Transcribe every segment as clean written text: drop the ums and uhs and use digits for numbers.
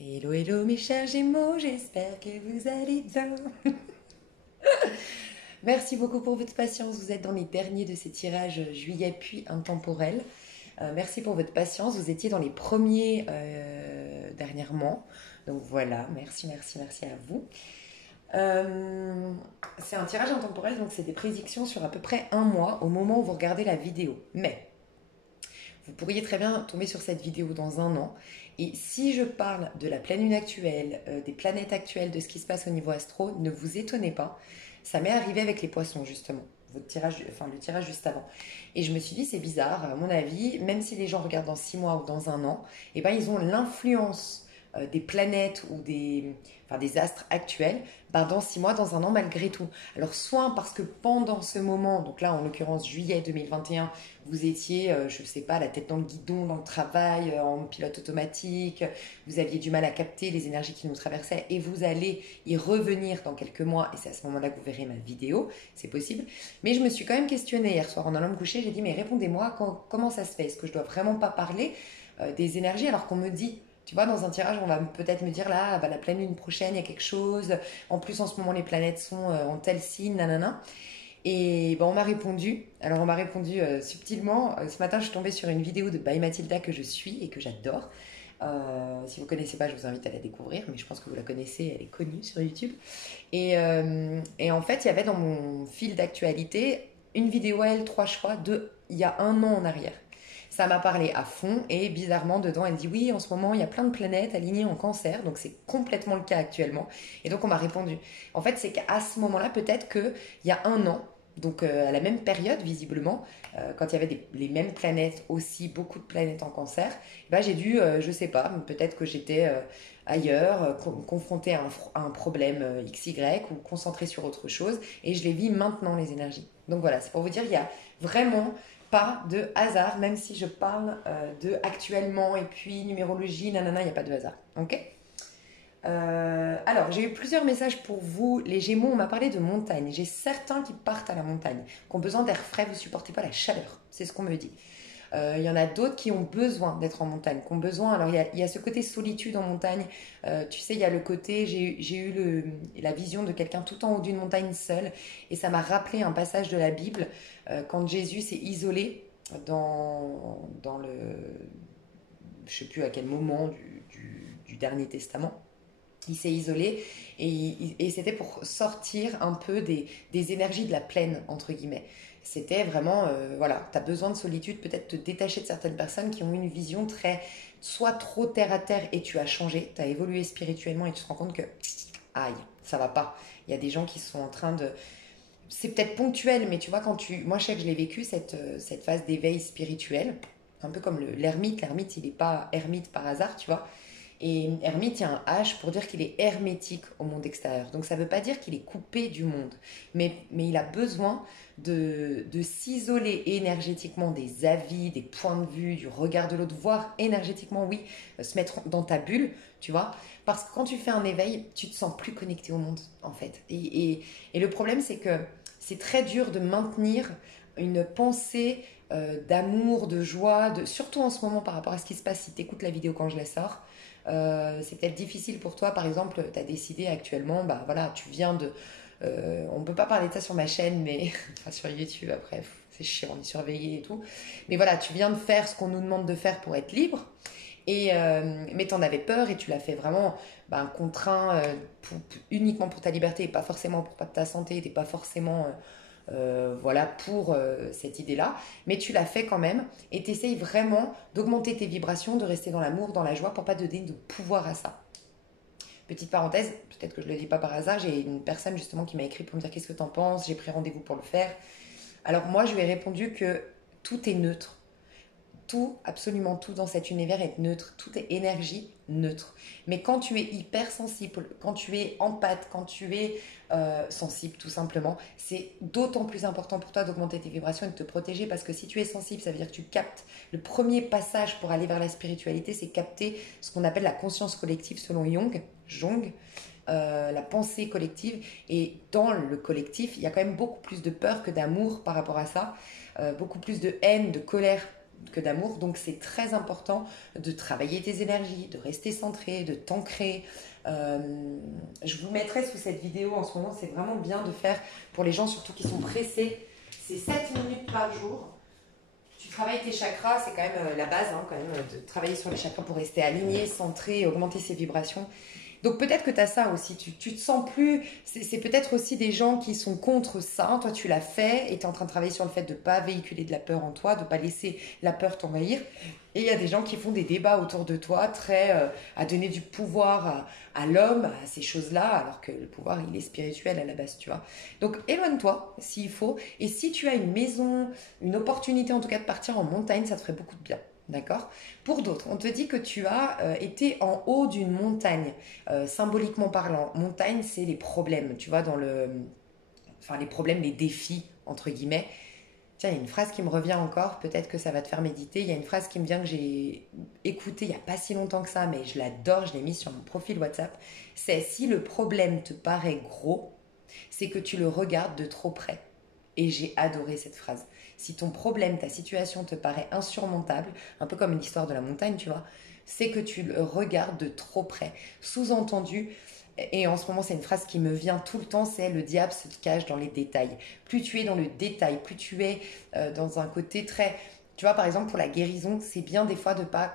Hello, hello mes chers Gémeaux, j'espère que vous allez bien. Merci beaucoup pour votre patience, vous êtes dans les derniers de ces tirages juillet puis intemporels. Merci pour votre patience, vous étiez dans les premiers dernièrement. Donc voilà, merci, merci, merci à vous. C'est un tirage intemporel, donc c'est des prédictions sur à peu près un mois au moment où vous regardez la vidéo. Mais vous pourriez très bien tomber sur cette vidéo dans un an. Et si je parle de la pleine lune actuelle, des planètes actuelles, de ce qui se passe au niveau astro, ne vous étonnez pas. Ça m'est arrivé avec les poissons, justement. Votre tirage, enfin, le tirage juste avant. Et je me suis dit, c'est bizarre, à mon avis, même si les gens regardent dans 6 mois ou dans un an, eh ben, ils ont l'influence des planètes ou enfin, des astres actuels ben, dans 6 mois, dans un an, malgré tout. Alors, soit parce que pendant ce moment, donc là, en l'occurrence, juillet 2021, vous étiez, je ne sais pas, la tête dans le guidon, dans le travail, en pilote automatique, vous aviez du mal à capter les énergies qui nous traversaient et vous allez y revenir dans quelques mois et c'est à ce moment-là que vous verrez ma vidéo, c'est possible. Mais je me suis quand même questionnée hier soir en allant me coucher, j'ai dit mais répondez-moi, comment ça se fait? Est-ce que je dois vraiment pas parler des énergies alors qu'on me dit tu vois, dans un tirage, on va peut-être me dire là, bah, la pleine lune prochaine, il y a quelque chose. En plus, en ce moment, les planètes sont en tel signe, nanana. Et ben, on m'a répondu. Alors, on m'a répondu subtilement. Ce matin, je suis tombée sur une vidéo de By Mathilda que je suis et que j'adore. Si vous ne connaissez pas, je vous invite à la découvrir, mais je pense que vous la connaissez, elle est connue sur YouTube. Et en fait, il y avait dans mon fil d'actualité une vidéo à elle, trois choix, de il y a un an en arrière. Ça m'a parlé à fond et bizarrement dedans elle dit oui en ce moment il y a plein de planètes alignées en cancer donc c'est complètement le cas actuellement et donc on m'a répondu en fait c'est qu'à ce moment-là peut-être qu'il y a un an donc à la même période visiblement quand il y avait les mêmes planètes aussi beaucoup de planètes en cancer bah, j'ai dû je sais pas peut-être que j'étais ailleurs confrontée à un problème XY ou concentrée sur autre chose et je les vis maintenant les énergies donc voilà c'est pour vous dire il y a vraiment pas de hasard, même si je parle de actuellement et puis numérologie, nanana, il n'y a pas de hasard. Ok. Alors, j'ai eu plusieurs messages pour vous. Les Gémeaux, on m'a parlé de montagne. J'ai certains qui partent à la montagne, qui ont besoin d'air frais, vous supportez pas la chaleur. C'est ce qu'on me dit. Il y en a d'autres qui ont besoin d'être en montagne, qui ont besoin. Alors, il y a ce côté solitude en montagne. Tu sais, il y a le côté. J'ai eu la vision de quelqu'un tout en haut d'une montagne seul. Et ça m'a rappelé un passage de la Bible quand Jésus s'est isolé dans le. Je ne sais plus à quel moment du Dernier Testament. Il s'est isolé et c'était pour sortir un peu des énergies de la plaine, entre guillemets. C'était vraiment, voilà, tu as besoin de solitude, peut-être te détacher de certaines personnes qui ont une vision très, soit trop terre à terre et tu as changé, tu as évolué spirituellement et tu te rends compte que, aïe, ça va pas. Il y a des gens qui sont en train de. C'est peut-être ponctuel, mais tu vois, quand tu. Moi, je sais que je l'ai vécu, cette phase d'éveil spirituel, un peu comme l'ermite. L'ermite, il n'est pas ermite par hasard, tu vois. Et ermite, il y a un H pour dire qu'il est hermétique au monde extérieur. Donc ça ne veut pas dire qu'il est coupé du monde, mais il a besoin de s'isoler énergétiquement des avis, des points de vue, du regard de l'autre, voire énergétiquement, oui, se mettre dans ta bulle, tu vois. Parce que quand tu fais un éveil, tu te sens plus connecté au monde, en fait. Et le problème, c'est que c'est très dur de maintenir une pensée d'amour, de joie, surtout en ce moment par rapport à ce qui se passe si tu écoutes la vidéo quand je la sors. C'est peut-être difficile pour toi, par exemple, tu as décidé actuellement, bah voilà, tu viens de. On ne peut pas parler de ça sur ma chaîne, mais enfin, sur YouTube après, c'est chiant, on est surveillé et tout. Mais voilà, tu viens de faire ce qu'on nous demande de faire pour être libre. Mais tu en avais peur et tu l'as fait vraiment ben, contraint uniquement pour ta liberté et pas forcément pour ta santé, t'es pas forcément voilà, pour cette idée-là, mais tu l'as fait quand même et tu essayes vraiment d'augmenter tes vibrations, de rester dans l'amour, dans la joie pour pas te donner de pouvoir à ça. Petite parenthèse, peut-être que je le dis pas par hasard, j'ai une personne justement qui m'a écrit pour me dire qu'est-ce que t'en penses, j'ai pris rendez-vous pour le faire. Alors moi je lui ai répondu que tout est neutre, tout, absolument tout dans cet univers est neutre, tout est énergie neutre. Mais quand tu es hypersensible, quand tu es empathe, quand tu es sensible tout simplement, c'est d'autant plus important pour toi d'augmenter tes vibrations et de te protéger parce que si tu es sensible, ça veut dire que tu captes. Le premier passage pour aller vers la spiritualité, c'est capter ce qu'on appelle la conscience collective selon Jung, la pensée collective. Et dans le collectif, il y a quand même beaucoup plus de peur que d'amour par rapport à ça, beaucoup plus de haine, de colère que d'amour. Donc c'est très important de travailler tes énergies, de rester centré, de t'ancrer. Je vous mettrai sous cette vidéo en ce moment, c'est vraiment bien de faire pour les gens surtout qui sont pressés. C'est 7 minutes par jour. Tu travailles tes chakras, c'est quand même la base, hein, quand même, de travailler sur les chakras pour rester aligné, centré, augmenter ses vibrations. Donc peut-être que tu as ça aussi, tu te sens plus, c'est peut-être aussi des gens qui sont contre ça, toi tu l'as fait et tu es en train de travailler sur le fait de ne pas véhiculer de la peur en toi, de ne pas laisser la peur t'envahir. Et il y a des gens qui font des débats autour de toi, très à donner du pouvoir à l'homme, à ces choses-là, alors que le pouvoir il est spirituel à la base, tu vois. Donc éloigne-toi s'il faut, et si tu as une maison, une opportunité en tout cas de partir en montagne, ça te ferait beaucoup de bien. D'accord. Pour d'autres, on te dit que tu as été en haut d'une montagne, symboliquement parlant. Montagne, c'est les problèmes, tu vois, enfin les problèmes, les défis, entre guillemets. Tiens, il y a une phrase qui me revient encore, peut-être que ça va te faire méditer. Il y a une phrase qui me vient que j'ai écoutée il n'y a pas si longtemps que ça, mais je l'adore, je l'ai mise sur mon profil WhatsApp. C'est: si le problème te paraît gros, c'est que tu le regardes de trop près. Et j'ai adoré cette phrase. Si ton problème, ta situation te paraît insurmontable, un peu comme l'histoire de la montagne, tu vois, c'est que tu le regardes de trop près. Sous-entendu, et en ce moment c'est une phrase qui me vient tout le temps, c'est: le diable se cache dans les détails. Plus tu es dans le détail, plus tu es dans un côté très... Tu vois, par exemple, pour la guérison, c'est bien des fois de ne pas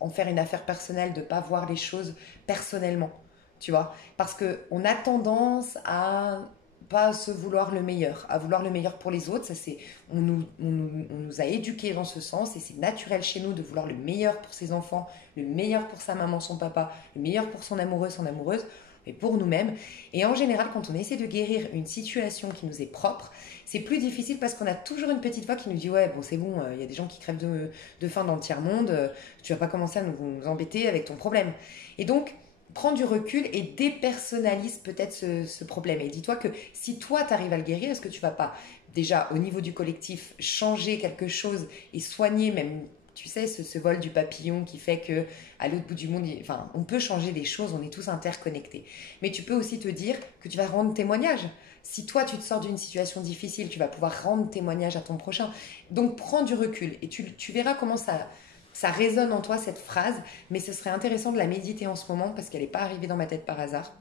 en faire une affaire personnelle, de ne pas voir les choses personnellement, tu vois. Parce qu'on a tendance à pas se vouloir le meilleur, à vouloir le meilleur pour les autres. Ça, c'est, on nous a éduqués dans ce sens et c'est naturel chez nous de vouloir le meilleur pour ses enfants, le meilleur pour sa maman, son papa, le meilleur pour son amoureux, son amoureuse, mais pour nous-mêmes. Et en général, quand on essaie de guérir une situation qui nous est propre, c'est plus difficile parce qu'on a toujours une petite voix qui nous dit: ouais, bon, c'est bon, il y a des gens qui crèvent de faim dans le tiers-monde, tu vas pas commencer à nous embêter avec ton problème. Et donc, prends du recul et dépersonnalise peut-être ce problème. Et dis-toi que si toi, tu arrives à le guérir, est-ce que tu vas pas, déjà, au niveau du collectif, changer quelque chose et soigner même, tu sais, ce vol du papillon qui fait que à l'autre bout du monde, enfin, on peut changer des choses, on est tous interconnectés. Mais tu peux aussi te dire que tu vas rendre témoignage. Si toi, tu te sors d'une situation difficile, tu vas pouvoir rendre témoignage à ton prochain. Donc, prends du recul et tu verras comment ça résonne en toi, cette phrase, mais ce serait intéressant de la méditer en ce moment parce qu'elle n'est pas arrivée dans ma tête par hasard.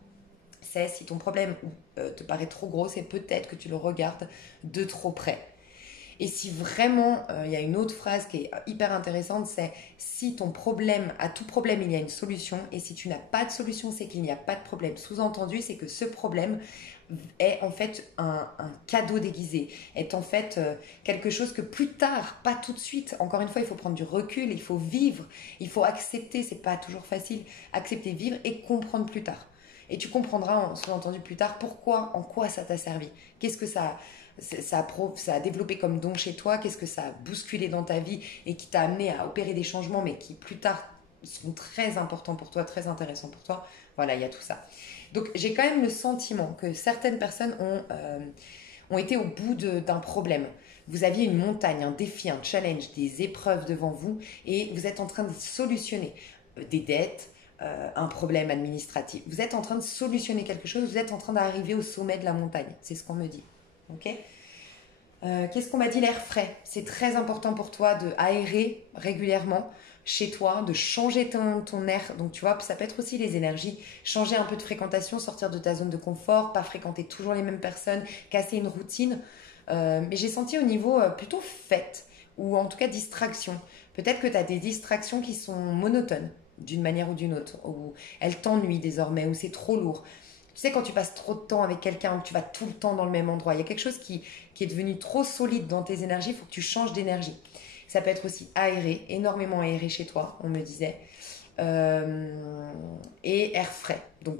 C'est: si ton problème te paraît trop gros, c'est peut-être que tu le regardes de trop près. Et si vraiment, il y a une autre phrase qui est hyper intéressante, c'est: si ton problème, à tout problème, il y a une solution, et si tu n'as pas de solution, c'est qu'il n'y a pas de problème. Sous-entendu, c'est que ce problème est en fait un cadeau déguisé, est en fait quelque chose que plus tard, pas tout de suite, encore une fois, il faut prendre du recul, il faut vivre, il faut accepter, c'est pas toujours facile, accepter, vivre et comprendre plus tard. Et tu comprendras, sous-entendu plus tard, pourquoi, en quoi ça t'a servi, qu'est-ce que ça a développé comme don chez toi, qu'est-ce que ça a bousculé dans ta vie et qui t'a amené à opérer des changements, mais qui plus tard sont très importants pour toi, très intéressants pour toi. Voilà, il y a tout ça. Donc j'ai quand même le sentiment que certaines personnes ont été au bout d'un problème. Vous aviez une montagne, un défi, un challenge, des épreuves devant vous et vous êtes en train de solutionner des dettes, un problème administratif. Vous êtes en train de solutionner quelque chose, vous êtes en train d'arriver au sommet de la montagne. C'est ce qu'on me dit. Ok. Qu'est-ce qu'on m'a dit? L'air frais. C'est très important pour toi de aérer régulièrement chez toi, de changer ton air. Donc tu vois, ça peut être aussi les énergies. Changer un peu de fréquentation, sortir de ta zone de confort, pas fréquenter toujours les mêmes personnes, casser une routine. Mais j'ai senti au niveau plutôt fête, ou en tout cas distraction. Peut-être que tu as des distractions qui sont monotones d'une manière ou d'une autre, ou elles t'ennuient désormais, ou c'est trop lourd. Tu sais, quand tu passes trop de temps avec quelqu'un, tu vas tout le temps dans le même endroit, il y a quelque chose qui est devenu trop solide dans tes énergies, il faut que tu changes d'énergie. Ça peut être aussi aéré, énormément aéré chez toi, on me disait. Et air frais. Donc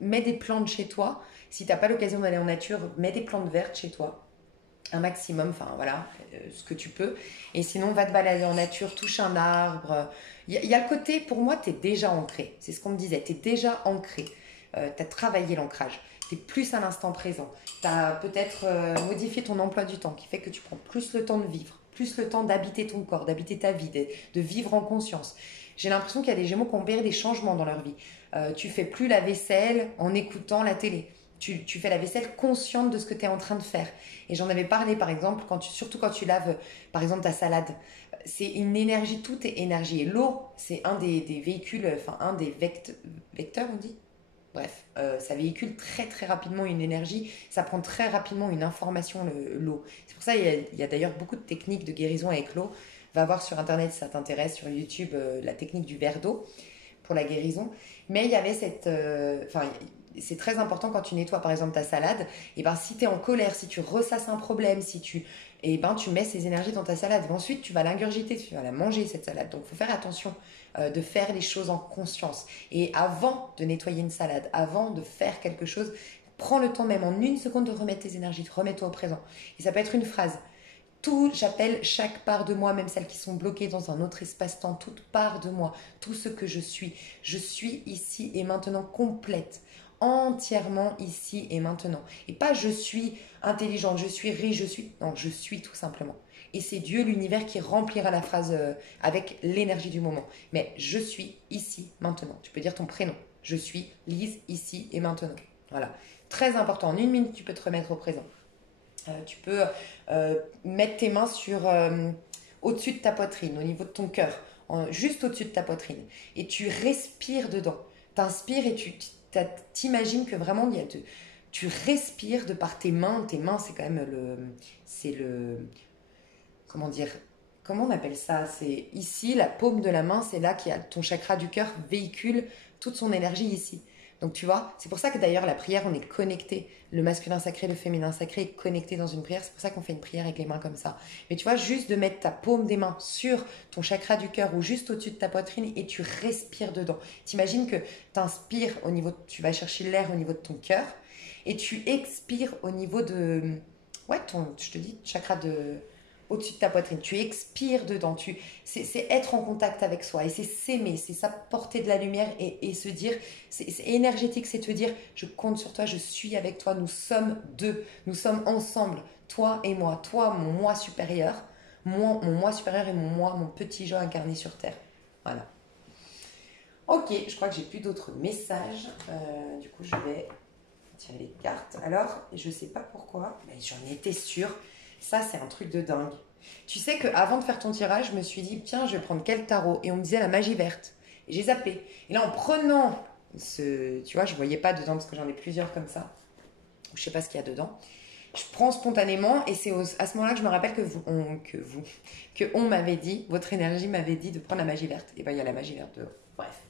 mets des plantes chez toi. Si tu n'as pas l'occasion d'aller en nature, mets des plantes vertes chez toi. Un maximum, enfin voilà, ce que tu peux. Et sinon, va te balader en nature, touche un arbre. Il y a le côté, pour moi, tu es déjà ancré. C'est ce qu'on me disait, tu es déjà ancré. Tu as travaillé l'ancrage, tu es plus à l'instant présent, tu as peut-être modifié ton emploi du temps qui fait que tu prends plus le temps de vivre, plus le temps d'habiter ton corps, d'habiter ta vie, de vivre en conscience. J'ai l'impression qu'il y a des Gémeaux qui ont opéré des changements dans leur vie. Tu fais plus la vaisselle en écoutant la télé. tu fais la vaisselle consciente de ce que tu es en train de faire. Et j'en avais parlé par exemple, surtout quand tu laves par exemple ta salade. C'est une énergie, tout est énergie. Et l'eau, c'est un des véhicules, enfin un des vecteurs, on dit. Bref, ça véhicule très très rapidement une énergie, ça prend très rapidement une information, l'eau. C'est pour ça qu'il y a d'ailleurs beaucoup de techniques de guérison avec l'eau. Va voir sur internet si ça t'intéresse, sur YouTube, la technique du verre d'eau pour la guérison. Mais il y avait cette. Enfin, c'est très important quand tu nettoies par exemple ta salade. Et ben, si tu es en colère, si tu ressasses un problème, si tu. Et ben, tu mets ces énergies dans ta salade. Et ensuite, tu vas l'ingurgiter, tu vas la manger cette salade. Donc, il faut faire attention de faire les choses en conscience. Et avant de nettoyer une salade, avant de faire quelque chose, prends le temps même en une seconde de remettre tes énergies, remets-toi au présent. Et ça peut être une phrase. Tout, j'appelle chaque part de moi, même celles qui sont bloquées dans un autre espace-temps, toute part de moi, tout ce que je suis. Je suis ici et maintenant complète, entièrement ici et maintenant. Et pas je suis intelligente, je suis riche, je suis... Non, je suis tout simplement. Et c'est Dieu, l'univers, qui remplira la phrase avec l'énergie du moment. Mais je suis ici, maintenant. Tu peux dire ton prénom. Je suis Lise, ici et maintenant. Voilà. Très important. En une minute, tu peux te remettre au présent. Tu peux mettre tes mains au-dessus de ta poitrine, au niveau de ton cœur, juste au-dessus de ta poitrine. Et tu respires dedans. T'inspires et tu t'imagines que vraiment tu respires de par tes mains. Tes mains, c'est quand même comment dire, comment on appelle ça? C'est ici, la paume de la main, c'est là qu'il y a ton chakra du cœur véhicule toute son énergie ici. Donc tu vois, c'est pour ça que d'ailleurs la prière, on est connecté. Le masculin sacré, le féminin sacré est connecté dans une prière. C'est pour ça qu'on fait une prière avec les mains comme ça. Mais tu vois, juste de mettre ta paume des mains sur ton chakra du cœur ou juste au-dessus de ta poitrine et tu respires dedans. T'imagines que tu inspires au niveau, tu vas chercher l'air au niveau de ton cœur et tu expires au niveau de, ouais, je te dis, chakra de au-dessus de ta poitrine, tu expires dedans, c'est être en contact avec soi et c'est s'aimer, c'est s'apporter de la lumière et se dire, c'est énergétique, c'est te dire je compte sur toi, je suis avec toi, nous sommes deux, nous sommes ensemble, toi et moi, toi mon moi supérieur, mon moi supérieur et mon petit Jean incarné sur terre. Voilà. Ok, je crois que j'ai plus d'autres messages, du coup je vais tirer les cartes. Alors, je sais pas pourquoi, mais j'en étais sûre. Ça, c'est un truc de dingue. Tu sais qu'avant de faire ton tirage, je me suis dit, tiens, je vais prendre quel tarot? Et on me disait la magie verte. Et j'ai zappé. Et là, en prenant tu vois, je voyais pas dedans parce que j'en ai plusieurs comme ça. Je sais pas ce qu'il y a dedans. Je prends spontanément et c'est à ce moment-là que je me rappelle que on m'avait dit, votre énergie m'avait dit de prendre la magie verte. Et ben, il y a la magie verte dehors. Bref.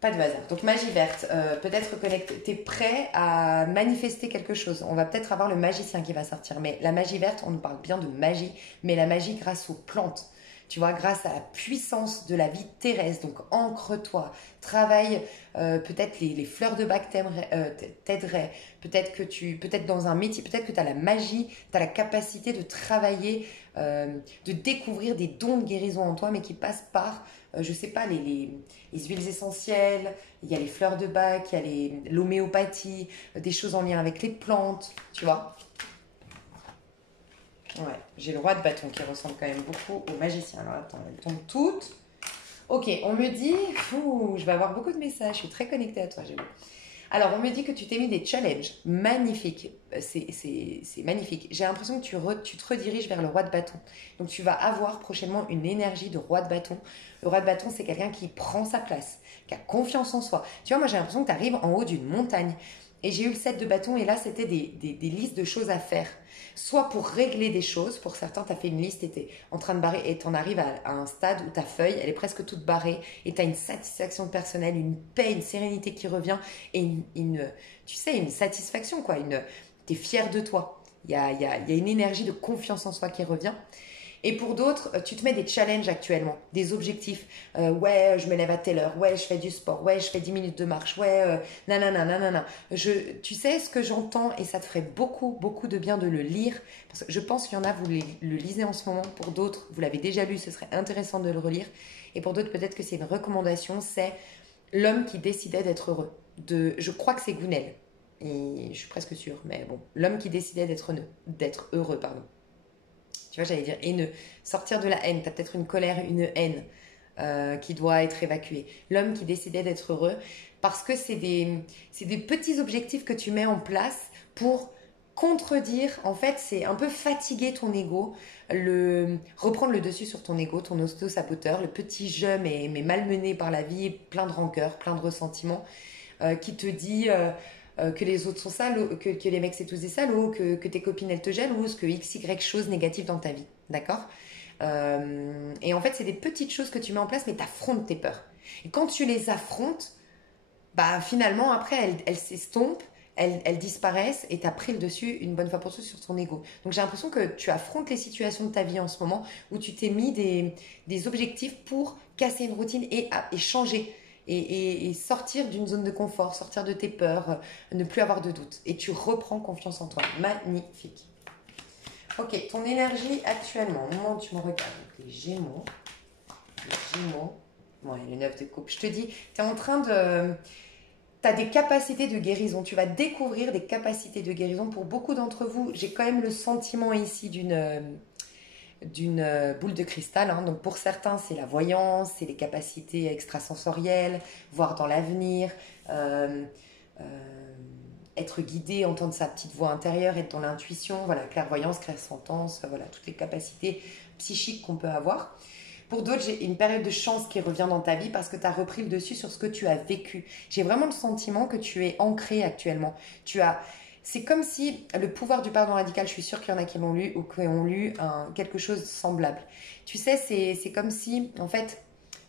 Pas de hasard. Donc magie verte, peut-être connecté. T'es prêt à manifester quelque chose. On va peut-être avoir le magicien qui va sortir. Mais la magie verte, on nous parle bien de magie, mais la magie grâce aux plantes. Tu vois, grâce à la puissance de la vie terrestre. Donc ancre-toi, travaille. Peut-être les fleurs de bac t'aideraient. Peut-être dans un métier, peut-être que tu as la magie, tu as la capacité de travailler, de découvrir des dons de guérison en toi, mais qui passent par, je sais pas, les huiles essentielles, il y a les fleurs de bac, il y a l'homéopathie, des choses en lien avec les plantes, tu vois. Ouais, j'ai le roi de bâton qui ressemble quand même beaucoup au magicien. Alors attends, elles tombent toutes. Ok, on me dit, je vais avoir beaucoup de messages, je suis très connectée à toi, j'ai vu. Alors, on me dit que tu t'es mis des challenges magnifiques. C'est magnifique. J'ai l'impression que tu te rediriges vers le roi de bâton. Donc, tu vas avoir prochainement une énergie de roi de bâton. Le roi de bâton, c'est quelqu'un qui prend sa place, qui a confiance en soi. Tu vois, moi, j'ai l'impression que tu arrives en haut d'une montagne. Et j'ai eu le 7 de bâton et là, c'était des listes de choses à faire. Soit pour régler des choses, pour certains, tu as fait une liste et tu es en train de barrer et tu en arrives à un stade où ta feuille, elle est presque toute barrée et tu as une satisfaction personnelle, une paix, une sérénité qui revient et tu sais, une satisfaction, quoi. Tu es fier de toi. Il y a une énergie de confiance en soi qui revient. Et pour d'autres, tu te mets des challenges actuellement, des objectifs. Ouais, je me lève à telle heure. Ouais, je fais du sport. Ouais, je fais 10 minutes de marche. Ouais, nanana, nanana. Tu sais ce que j'entends et ça te ferait beaucoup, beaucoup de bien de le lire. Parce que je pense qu'il y en a, vous le lisez en ce moment. Pour d'autres, vous l'avez déjà lu, ce serait intéressant de le relire. Et pour d'autres, peut-être que c'est une recommandation. C'est L'homme qui décidait d'être heureux. Je crois que c'est Gounel. Et je suis presque sûre, mais bon. L'homme qui décidait d'être heureux, pardon. Tu vois, j'allais dire haineux. Sortir de la haine. Tu as peut-être une colère, une haine. qui doit être évacué. L'homme qui décidait d'être heureux. Parce que c'est des petits objectifs que tu mets en place pour contredire, en fait, c'est un peu fatiguer ton ego, reprendre le dessus sur ton ego, ton auto-saboteur, le petit je mais malmené par la vie, plein de rancœur, plein de ressentiments, qui te dit que les autres sont salauds, que les mecs c'est tous des salauds, que tes copines elles te jalousent, que x, y chose négative dans ta vie, d'accord. Et en fait, c'est des petites choses que tu mets en place, mais tu affrontes tes peurs. Et quand tu les affrontes, bah finalement, après, elles s'estompent, elles disparaissent et tu as pris le dessus une bonne fois pour toutes sur ton ego. Donc j'ai l'impression que tu affrontes les situations de ta vie en ce moment où tu t'es mis des objectifs pour casser une routine et changer. Et sortir d'une zone de confort, sortir de tes peurs, ne plus avoir de doute. Et tu reprends confiance en toi. Magnifique. Ok, ton énergie actuellement, au moment où tu me regardes, donc les Gémeaux, ouais, le 9 de coupe, je te dis, tu es en train de... Tu as des capacités de guérison, tu vas découvrir des capacités de guérison. Pour beaucoup d'entre vous, j'ai quand même le sentiment ici d'une boule de cristal, hein. Donc pour certains, c'est la voyance, c'est les capacités extrasensorielles, voir dans l'avenir, euh, euh, être guidé, entendre sa petite voix intérieure, être dans l'intuition, voilà, clairvoyance, clairsentence, voilà, toutes les capacités psychiques qu'on peut avoir. Pour d'autres, j'ai une période de chance qui revient dans ta vie parce que tu as repris le dessus sur ce que tu as vécu. J'ai vraiment le sentiment que tu es ancré actuellement. C'est comme si le pouvoir du pardon radical, je suis sûre qu'il y en a qui l'ont lu ou qui ont lu quelque chose de semblable. Tu sais, c'est comme si, en fait,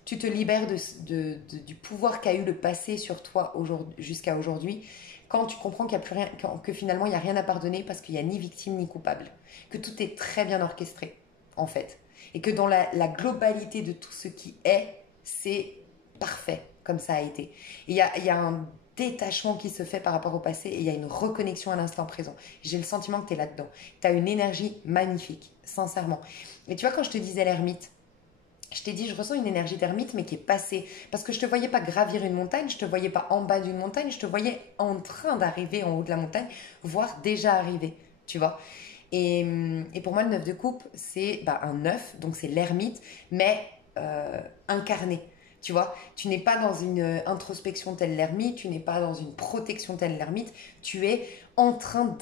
tu te libères du pouvoir qu'a eu le passé sur toi jusqu'à aujourd'hui, quand tu comprends qu'il y a plus rien, que finalement il n'y a rien à pardonner parce qu'il n'y a ni victime ni coupable, que tout est très bien orchestré en fait, et que dans la globalité de tout ce qui est, c'est parfait comme ça a été. Et il y a un détachement qui se fait par rapport au passé et il y a une reconnexion à l'instant présent. J'ai le sentiment que tu es là-dedans. Tu as une énergie magnifique, sincèrement. Et tu vois, quand je te disais l'ermite, je t'ai dit, je ressens une énergie d'ermite, mais qui est passée. Parce que je ne te voyais pas gravir une montagne, je ne te voyais pas en bas d'une montagne, je te voyais en train d'arriver en haut de la montagne, voire déjà arrivé, tu vois. Et pour moi, le 9 de coupe, c'est un 9, donc c'est l'ermite, mais incarné. Tu vois, tu n'es pas dans une introspection telle l'ermite, tu n'es pas dans une protection telle l'ermite, tu es en train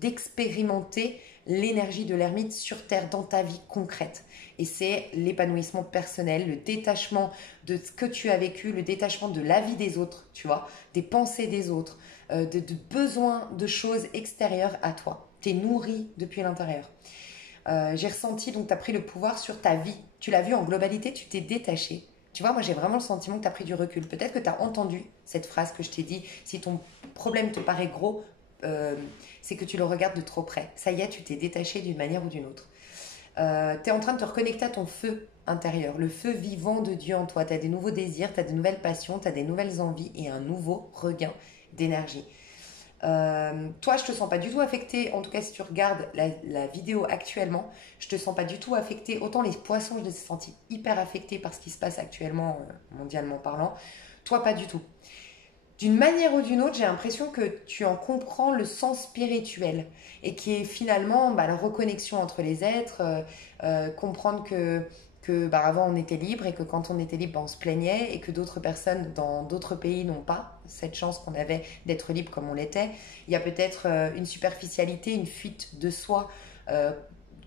d'expérimenter l'énergie de l'ermite sur Terre dans ta vie concrète. Et c'est l'épanouissement personnel, le détachement de ce que tu as vécu, le détachement de la vie des autres, tu vois, des pensées des autres, de besoins de choses extérieures à toi. Tu es nourri depuis l'intérieur. J'ai ressenti, donc tu as pris le pouvoir sur ta vie. Tu l'as vu en globalité, tu t'es détaché. Tu vois, moi j'ai vraiment le sentiment que tu as pris du recul. Peut-être que tu as entendu cette phrase que je t'ai dit. Si ton problème te paraît gros, c'est que tu le regardes de trop près. Ça y est, tu t'es détaché d'une manière ou d'une autre. Tu es en train de te reconnecter à ton feu intérieur, le feu vivant de Dieu en toi. Tu as des nouveaux désirs, tu as de nouvelles passions, tu as des nouvelles envies et un nouveau regain d'énergie. Toi, je te sens pas du tout affecté. En tout cas, si tu regardes la vidéo actuellement, je te sens pas du tout affecté. Autant les poissons, je les ai sentis hyper affectés par ce qui se passe actuellement, mondialement parlant. Toi, pas du tout. D'une manière ou d'une autre, j'ai l'impression que tu en comprends le sens spirituel et qui est finalement la reconnexion entre les êtres, comprendre que avant on était libre et que quand on était libre, on se plaignait et que d'autres personnes dans d'autres pays n'ont pas cette chance qu'on avait d'être libre comme on l'était. Il y a peut-être une superficialité, une fuite de soi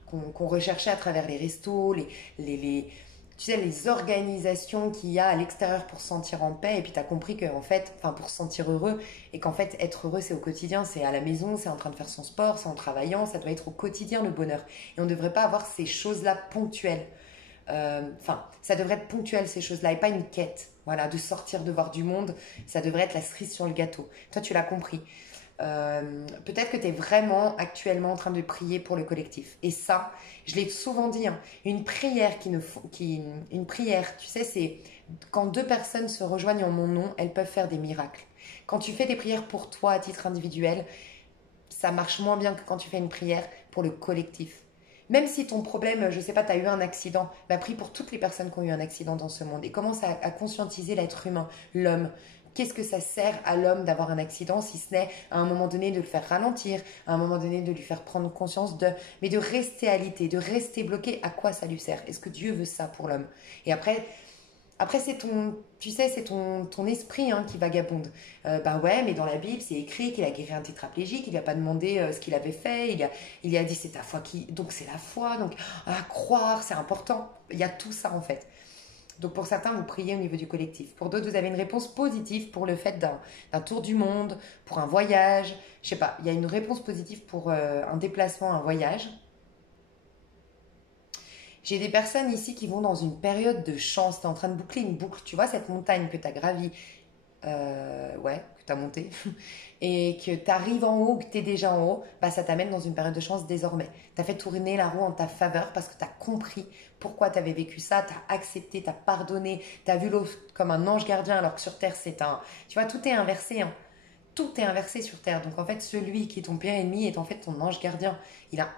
qu'on recherchait à travers les restos, tu sais, les organisations qu'il y a à l'extérieur pour se sentir en paix. Et puis tu as compris que, en fait, pour se sentir heureux, et qu'en fait, être heureux, c'est au quotidien, c'est à la maison, c'est en train de faire son sport, c'est en travaillant, ça doit être au quotidien le bonheur. Et on ne devrait pas avoir ces choses-là ponctuelles. Ça devrait être ponctuel ces choses-là et pas une quête. Voilà, de sortir, de voir du monde, ça devrait être la cerise sur le gâteau. Toi, tu l'as compris. Peut-être que tu es vraiment actuellement en train de prier pour le collectif. Et ça, je l'ai souvent dit, hein, une prière une prière, tu sais, c'est quand deux personnes se rejoignent en mon nom, elles peuvent faire des miracles. Quand tu fais des prières pour toi à titre individuel, ça marche moins bien que quand tu fais une prière pour le collectif. Même si ton problème, je ne sais pas, tu as eu un accident, prie pour toutes les personnes qui ont eu un accident dans ce monde et commence à conscientiser l'être humain, l'homme, qu'est-ce que ça sert à l'homme d'avoir un accident si ce n'est à un moment donné de le faire ralentir, à un moment donné de lui faire prendre conscience mais de rester alité, de rester bloqué, à quoi ça lui sert? Est-ce que Dieu veut ça pour l'homme? Et après, c'est tu sais, c'est ton esprit qui vagabonde. Ben ouais, mais dans la Bible, c'est écrit qu'il a guéri un tétraplégique, il lui a pas demandé ce qu'il avait fait, il a dit c'est ta foi qui... Donc c'est la foi, donc croire, c'est important. Il y a tout ça en fait. Donc pour certains, vous priez au niveau du collectif. Pour d'autres, vous avez une réponse positive pour le fait d'un tour du monde, pour un voyage. Je sais pas, il y a une réponse positive pour un déplacement, un voyage. J'ai des personnes ici qui vont dans une période de chance. Tu es en train de boucler une boucle. Tu vois cette montagne que tu as gravie, ouais, que tu as montée, et que tu arrives en haut, que tu es déjà en haut, bah, ça t'amène dans une période de chance désormais. Tu as fait tourner la roue en ta faveur parce que tu as compris pourquoi tu avais vécu ça, tu as accepté, tu as pardonné, tu as vu l'autre comme un ange gardien alors que sur Terre, c'est un... Tu vois, tout est inversé, hein. Tout est inversé sur Terre. Donc en fait, celui qui est ton pire ennemi est en fait ton ange gardien.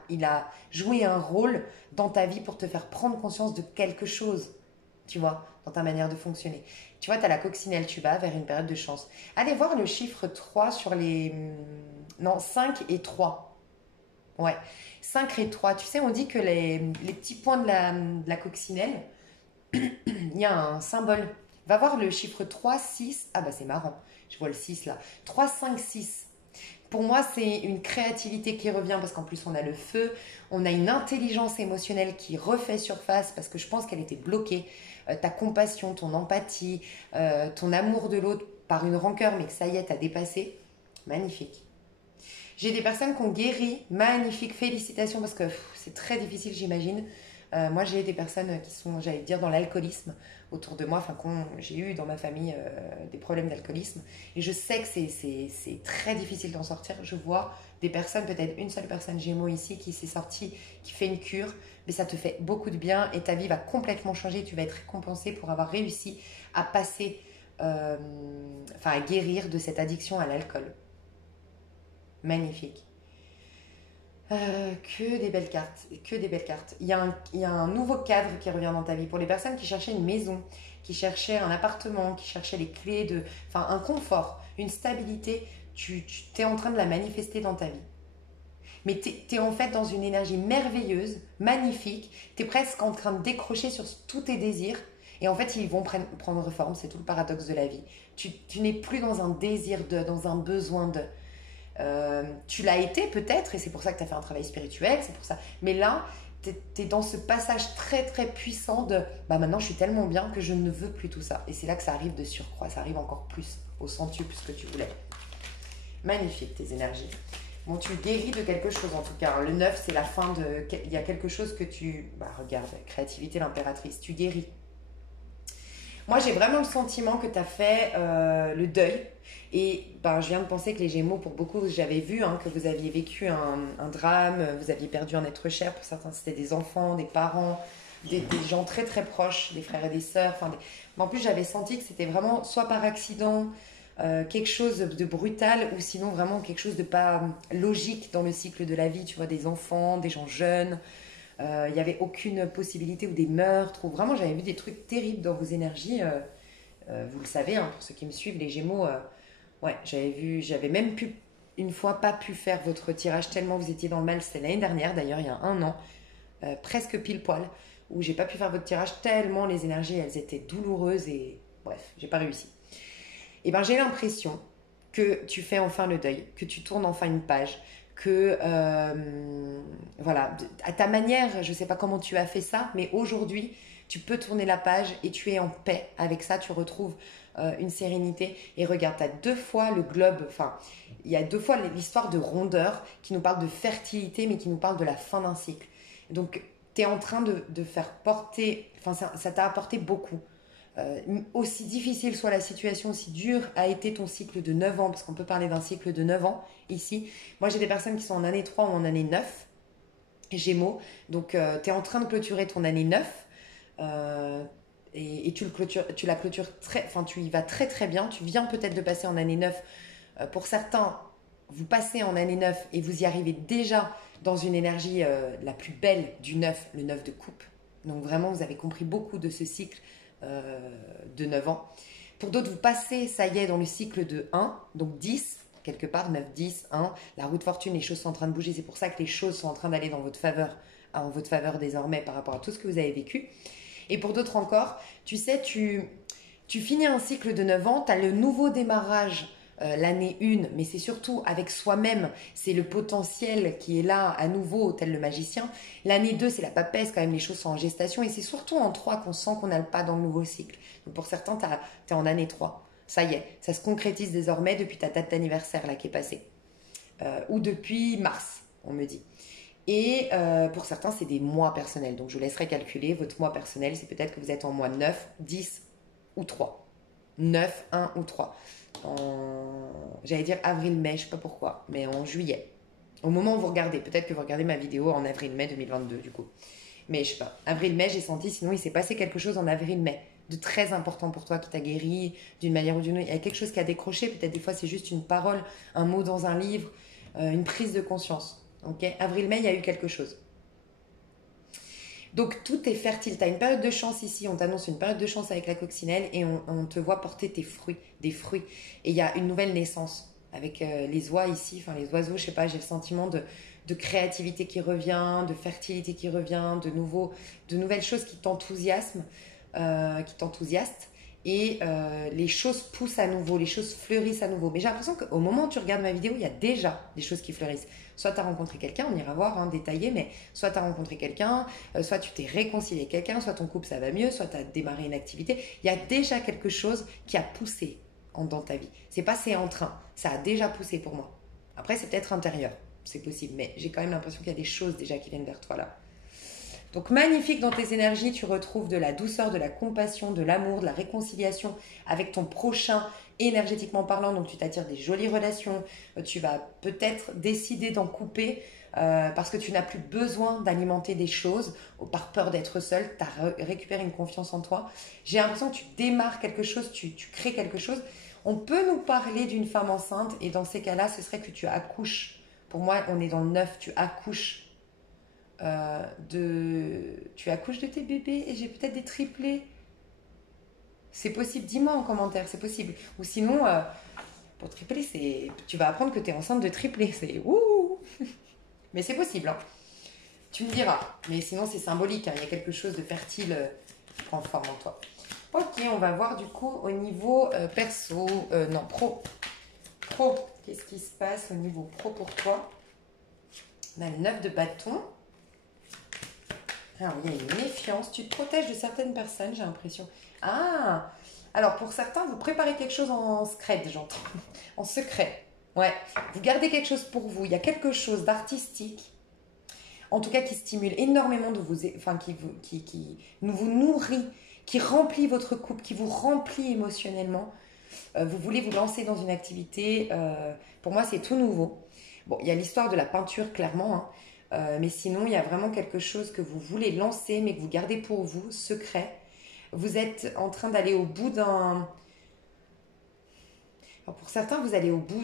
Il a joué un rôle dans ta vie pour te faire prendre conscience de quelque chose, tu vois, dans ta manière de fonctionner. Tu vois, tu as la coccinelle, tu vas vers une période de chance. Allez voir le chiffre 3 sur les... Non, 5 et 3. Ouais, 5 et 3. Tu sais, on dit que les petits points de la coccinelle, il y a un symbole. Va voir le chiffre 3, 6. Ah bah c'est marrant. Je vois le 6 là. 3, 5, 6. Pour moi, c'est une créativité qui revient parce qu'en plus, on a le feu. On a une intelligence émotionnelle qui refait surface parce que je pense qu'elle était bloquée. Ta compassion, ton empathie, ton amour de l'autre par une rancœur, mais que ça y est, t'as dépassé. Magnifique. J'ai des personnes qui ont guéri. Magnifique. Félicitations parce que c'est très difficile, j'imagine. Moi, j'ai des personnes qui sont, j'allais dire, dans l'alcoolisme autour de moi. Enfin, j'ai eu dans ma famille des problèmes d'alcoolisme. Et je sais que c'est très difficile d'en sortir. Je vois des personnes, peut-être une seule personne Gémeaux ici, qui s'est sortie, qui fait une cure. Mais ça te fait beaucoup de bien et ta vie va complètement changer. Tu vas être récompensé pour avoir réussi à passer, à guérir de cette addiction à l'alcool. Magnifique. Que des belles cartes, que des belles cartes. Il y a un nouveau cadre qui revient dans ta vie. Pour les personnes qui cherchaient une maison, qui cherchaient un appartement, qui cherchaient les clés enfin un confort, une stabilité, tu es en train de la manifester dans ta vie. Mais tu es en fait dans une énergie merveilleuse, magnifique. Tu es presque en train de décrocher sur tous tes désirs. Et en fait, ils vont prendre forme. C'est tout le paradoxe de la vie. Tu n'es plus dans un désir dans un besoin de... tu l'as été peut-être et c'est pour ça que tu as fait un travail spirituel, c'est pour ça. Mais là, tu es dans ce passage très très puissant de bah maintenant je suis tellement bien que je ne veux plus tout ça. Et c'est là que ça arrive de surcroît, ça arrive encore plus au centuple ce que tu voulais. Magnifique tes énergies. Bon, tu guéris de quelque chose en tout cas. Le 9, c'est la fin de... Il y a quelque chose que tu... Bah regarde, créativité, l'impératrice, tu guéris. Moi, j'ai vraiment le sentiment que tu as fait le deuil. Et ben, je viens de penser que les Gémeaux, pour beaucoup, j'avais vu que vous aviez vécu un drame, vous aviez perdu un être cher. Pour certains, c'était des enfants, des parents, des gens très très proches, des frères et des sœurs. Mais en plus, j'avais senti que c'était vraiment soit par accident, quelque chose de brutal, ou sinon vraiment quelque chose de pas logique dans le cycle de la vie. Tu vois, des enfants, des gens jeunes. Il n'y avait aucune possibilité ou des meurtres. Ou vraiment, j'avais vu des trucs terribles dans vos énergies. Vous le savez, pour ceux qui me suivent, les Gémeaux, ouais, j'avais même une fois pas pu faire votre tirage tellement vous étiez dans le mal. C'était l'année dernière, d'ailleurs, il y a un an, presque pile poil, où j'ai pas pu faire votre tirage tellement les énergies, elles étaient douloureuses et bref, j'ai pas réussi. Et ben, j'ai l'impression que tu fais enfin le deuil, que tu tournes enfin une page, que voilà, à ta manière, je ne sais pas comment tu as fait ça, mais aujourd'hui, tu peux tourner la page et tu es en paix avec ça, tu retrouves une sérénité. Et regarde, tu as 2 fois le globe, enfin, il y a 2 fois l'histoire de rondeur qui nous parle de fertilité, mais qui nous parle de la fin d'un cycle. Donc, tu es en train de faire porter, enfin, ça t'a apporté beaucoup. Aussi difficile soit la situation, aussi dur a été ton cycle de 9 ans, parce qu'on peut parler d'un cycle de 9 ans ici. Moi, j'ai des personnes qui sont en année 3 ou en année 9, Gémeaux. Donc, tu es en train de clôturer ton année 9 et tu la clôtures tu y vas très très bien. Tu viens peut-être de passer en année 9. Pour certains, vous passez en année 9 et vous y arrivez déjà dans une énergie la plus belle du 9, le 9 de coupe. Donc, vraiment, vous avez compris beaucoup de ce cycle de 9 ans. Pour d'autres, vous passez, ça y est, dans le cycle de 1, donc 10, quelque part, 9, 10, 1, la roue de fortune, les choses sont en train de bouger. C'est pour ça que les choses sont en train d'aller dans votre faveur, en votre faveur désormais par rapport à tout ce que vous avez vécu. Et pour d'autres encore, tu sais, tu finis un cycle de 9 ans, tu as le nouveau démarrage l'année 1, mais c'est surtout avec soi-même, c'est le potentiel qui est là à nouveau, tel le magicien. L'année 2, c'est la papesse, quand même, les choses sont en gestation, et c'est surtout en 3 qu'on sent qu'on a le pas dans le nouveau cycle. Donc pour certains, tu es en année 3. Ça y est, ça se concrétise désormais depuis ta date d'anniversaire là qui est passée. Ou depuis mars, on me dit. Et pour certains, c'est des mois personnels. Donc je vous laisserai calculer. Votre mois personnel, c'est peut-être que vous êtes en mois 9, 10 ou 3. 9, 1 ou 3. J'allais dire avril-mai, je ne sais pas pourquoi, mais en juillet. Au moment où vous regardez, peut-être que vous regardez ma vidéo en avril-mai 2022 du coup. Mais je sais pas, avril-mai, j'ai senti, sinon il s'est passé quelque chose en avril-mai de très important pour toi qui t'a guéri d'une manière ou d'une autre. Il y a quelque chose qui a décroché, peut-être des fois c'est juste une parole, un mot dans un livre, une prise de conscience. Ok, avril-mai, il y a eu quelque chose. Donc tout est fertile. Tu as une période de chance ici, on t'annonce une période de chance avec la coccinelle et on te voit porter tes fruits, des fruits. Et il y a une nouvelle naissance avec les oies ici, enfin les oiseaux, je sais pas, j'ai le sentiment de créativité qui revient, de fertilité qui revient, de nouvelles choses qui t'enthousiasment, qui t'enthousiastent. Et les choses poussent à nouveau, les choses fleurissent à nouveau. Mais j'ai l'impression qu'au moment où tu regardes ma vidéo, il y a déjà des choses qui fleurissent. Soit tu as rencontré quelqu'un, on ira voir, détaillé, mais soit tu as rencontré quelqu'un, soit tu t'es réconcilié avec quelqu'un, soit ton couple ça va mieux, soit tu as démarré une activité. Il y a déjà quelque chose qui a poussé dans ta vie. C'est pas c'est en train, ça a déjà poussé pour moi. Après, c'est peut-être intérieur, c'est possible, mais j'ai quand même l'impression qu'il y a des choses déjà qui viennent vers toi là. Donc magnifique dans tes énergies, tu retrouves de la douceur, de la compassion, de l'amour, de la réconciliation avec ton prochain énergétiquement parlant. Donc tu t'attires des jolies relations, tu vas peut-être décider d'en couper parce que tu n'as plus besoin d'alimenter des choses par peur d'être seul, tu as récupéré une confiance en toi. J'ai l'impression que tu démarres quelque chose, tu crées quelque chose. On peut nous parler d'une femme enceinte et dans ces cas-là, ce serait que tu accouches. Pour moi, on est dans le neuf, tu accouches. Tu accouches de tes bébés et j'ai peut-être des triplés. C'est possible, dis-moi en commentaire, c'est possible. Ou sinon, pour tripler, tu vas apprendre que tu es enceinte de triplés. C'est ouh. Mais c'est possible, hein. Tu me diras. Mais sinon, c'est symbolique, hein. Il y a quelque chose de fertile qui prend forme en toi. Ok, on va voir du coup au niveau perso, non, pro. Pro, qu'est-ce qui se passe au niveau pro pour toi? On a le 9 de bâton. Alors, il y a une méfiance. Tu te protèges de certaines personnes, j'ai l'impression. Ah, alors pour certains, vous préparez quelque chose en secret, j'entends. En secret. Ouais. Vous gardez quelque chose pour vous. Il y a quelque chose d'artistique, en tout cas qui stimule énormément de vous, enfin qui vous nourrit, qui remplit votre couple, qui vous remplit émotionnellement. Vous voulez vous lancer dans une activité. Pour moi, c'est tout nouveau. Bon, il y a l'histoire de la peinture, clairement, hein. Mais sinon, il y a vraiment quelque chose que vous voulez lancer, mais que vous gardez pour vous, secret. Vous êtes en train d'aller au bout d'un... Alors pour certains, vous allez au bout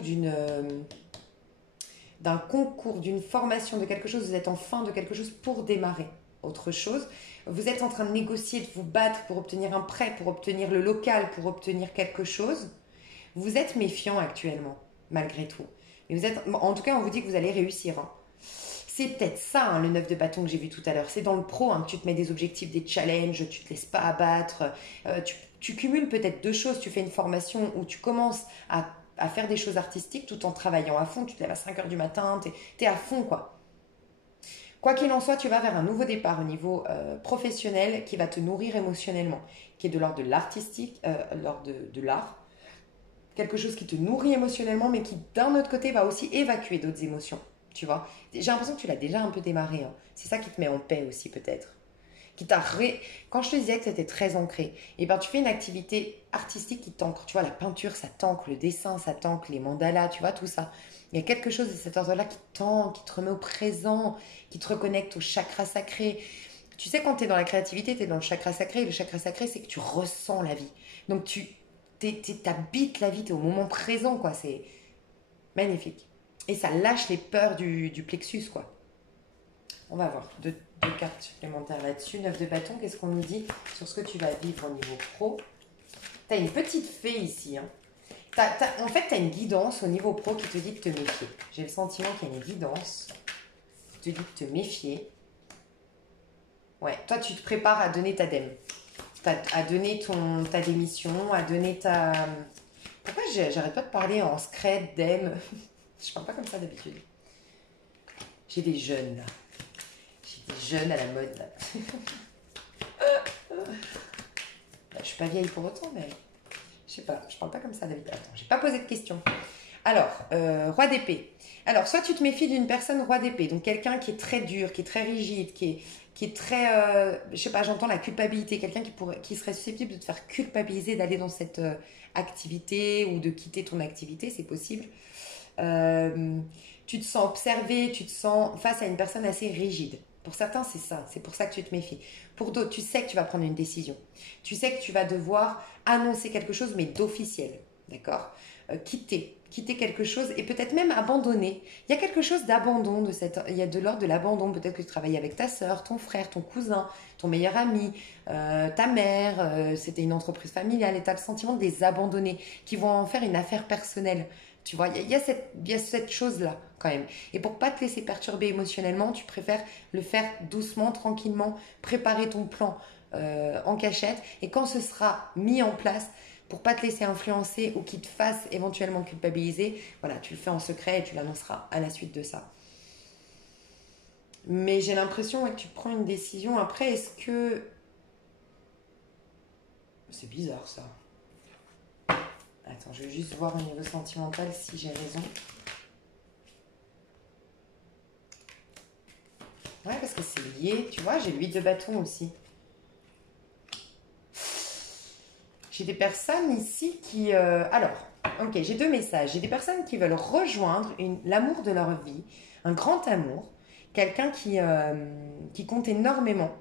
d'un concours, d'une formation, de quelque chose. Vous êtes en fin de quelque chose pour démarrer autre chose. Vous êtes en train de négocier, de vous battre pour obtenir un prêt, pour obtenir le local, pour obtenir quelque chose. Vous êtes méfiant actuellement, malgré tout. Mais vous êtes, en tout cas, on vous dit que vous allez réussir, hein. C'est peut-être ça, hein, le 9 de bâton que j'ai vu tout à l'heure. C'est dans le pro, hein, que tu te mets des objectifs, des challenges, tu ne te laisses pas abattre. Tu cumules peut-être deux choses. Tu fais une formation où tu commences à faire des choses artistiques tout en travaillant à fond. Tu te lèves à 5 heures du matin, tu es à fond, quoi. Quoi qu'il en soit, tu vas vers un nouveau départ au niveau professionnel qui va te nourrir émotionnellement, qui est de l'ordre de l'artistique, l'ordre de l'art. Quelque chose qui te nourrit émotionnellement, mais qui, d'un autre côté, va aussi évacuer d'autres émotions. Tu vois, j'ai l'impression que tu l'as déjà un peu démarré, hein. C'est ça qui te met en paix aussi peut-être. Quand je te disais que c'était très ancré, et ben tu fais une activité artistique qui t'ancre. Tu vois, la peinture, ça t'ancre, le dessin, ça t'ancre, les mandalas, tu vois, tout ça. Il y a quelque chose de cet ordre-là qui t'ancre, qui te remet au présent, qui te reconnecte au chakra sacré. Tu sais, quand tu es dans la créativité, tu es dans le chakra sacré. Et le chakra sacré, c'est que tu ressens la vie. Donc tu t'habites la vie, tu es au moment présent, quoi. C'est magnifique. Et ça lâche les peurs du plexus, quoi. On va voir deux cartes supplémentaires là-dessus. 9 de bâton, qu'est-ce qu'on nous dit sur ce que tu vas vivre au niveau pro? Tu as une petite fée ici. Hein. En fait, tu as une guidance au niveau pro qui te dit de te méfier. J'ai le sentiment qu'il y a une guidance qui te dit de te méfier. Ouais, toi, tu te prépares à donner ta dème. À donner ta démission, à donner ta... Pourquoi j'arrête pas de parler en secret, dème? Je parle pas comme ça d'habitude. J'ai des jeunes, là. J'ai des jeunes à la mode, là. Je suis pas vieille pour autant, mais... Je sais pas, je parle pas comme ça d'habitude. Attends, j'ai pas posé de questions. Alors, roi d'épée. Alors, soit tu te méfies d'une personne roi d'épée, donc quelqu'un qui est très dur, qui est très rigide, qui est très... je sais pas, j'entends la culpabilité. Quelqu'un qui serait susceptible de te faire culpabiliser d'aller dans cette activité ou de quitter ton activité, c'est possible. Tu te sens observé, tu te sens face à une personne assez rigide. Pour certains, c'est ça. C'est pour ça que tu te méfies. Pour d'autres, tu sais que tu vas prendre une décision. Tu sais que tu vas devoir annoncer quelque chose, mais d'officiel. D'accord? Quitter quelque chose et peut-être même abandonner. Il y a quelque chose d'abandon, il y a de l'ordre de l'abandon. Peut-être que tu travailles avec ta soeur, ton frère, ton cousin, ton meilleur ami, ta mère, c'était une entreprise familiale et tu as le sentiment de les abandonner, qui vont en faire une affaire personnelle. Tu vois, il y a cette chose-là quand même. Et pour pas te laisser perturber émotionnellement, tu préfères le faire doucement, tranquillement, préparer ton plan en cachette. Et quand ce sera mis en place, pour pas te laisser influencer ou qu'il te fasse éventuellement culpabiliser, voilà, tu le fais en secret et tu l'annonceras à la suite de ça. Mais j'ai l'impression que tu prends une décision. Après, est-ce que... C'est bizarre ça. Attends, je vais juste voir au niveau sentimental si j'ai raison. Ouais, parce que c'est lié. Tu vois, j'ai l'huile de bâton aussi. J'ai des personnes ici qui... Alors, ok, j'ai deux messages. J'ai des personnes qui veulent rejoindre l'amour de leur vie, un grand amour, quelqu'un qui compte énormément.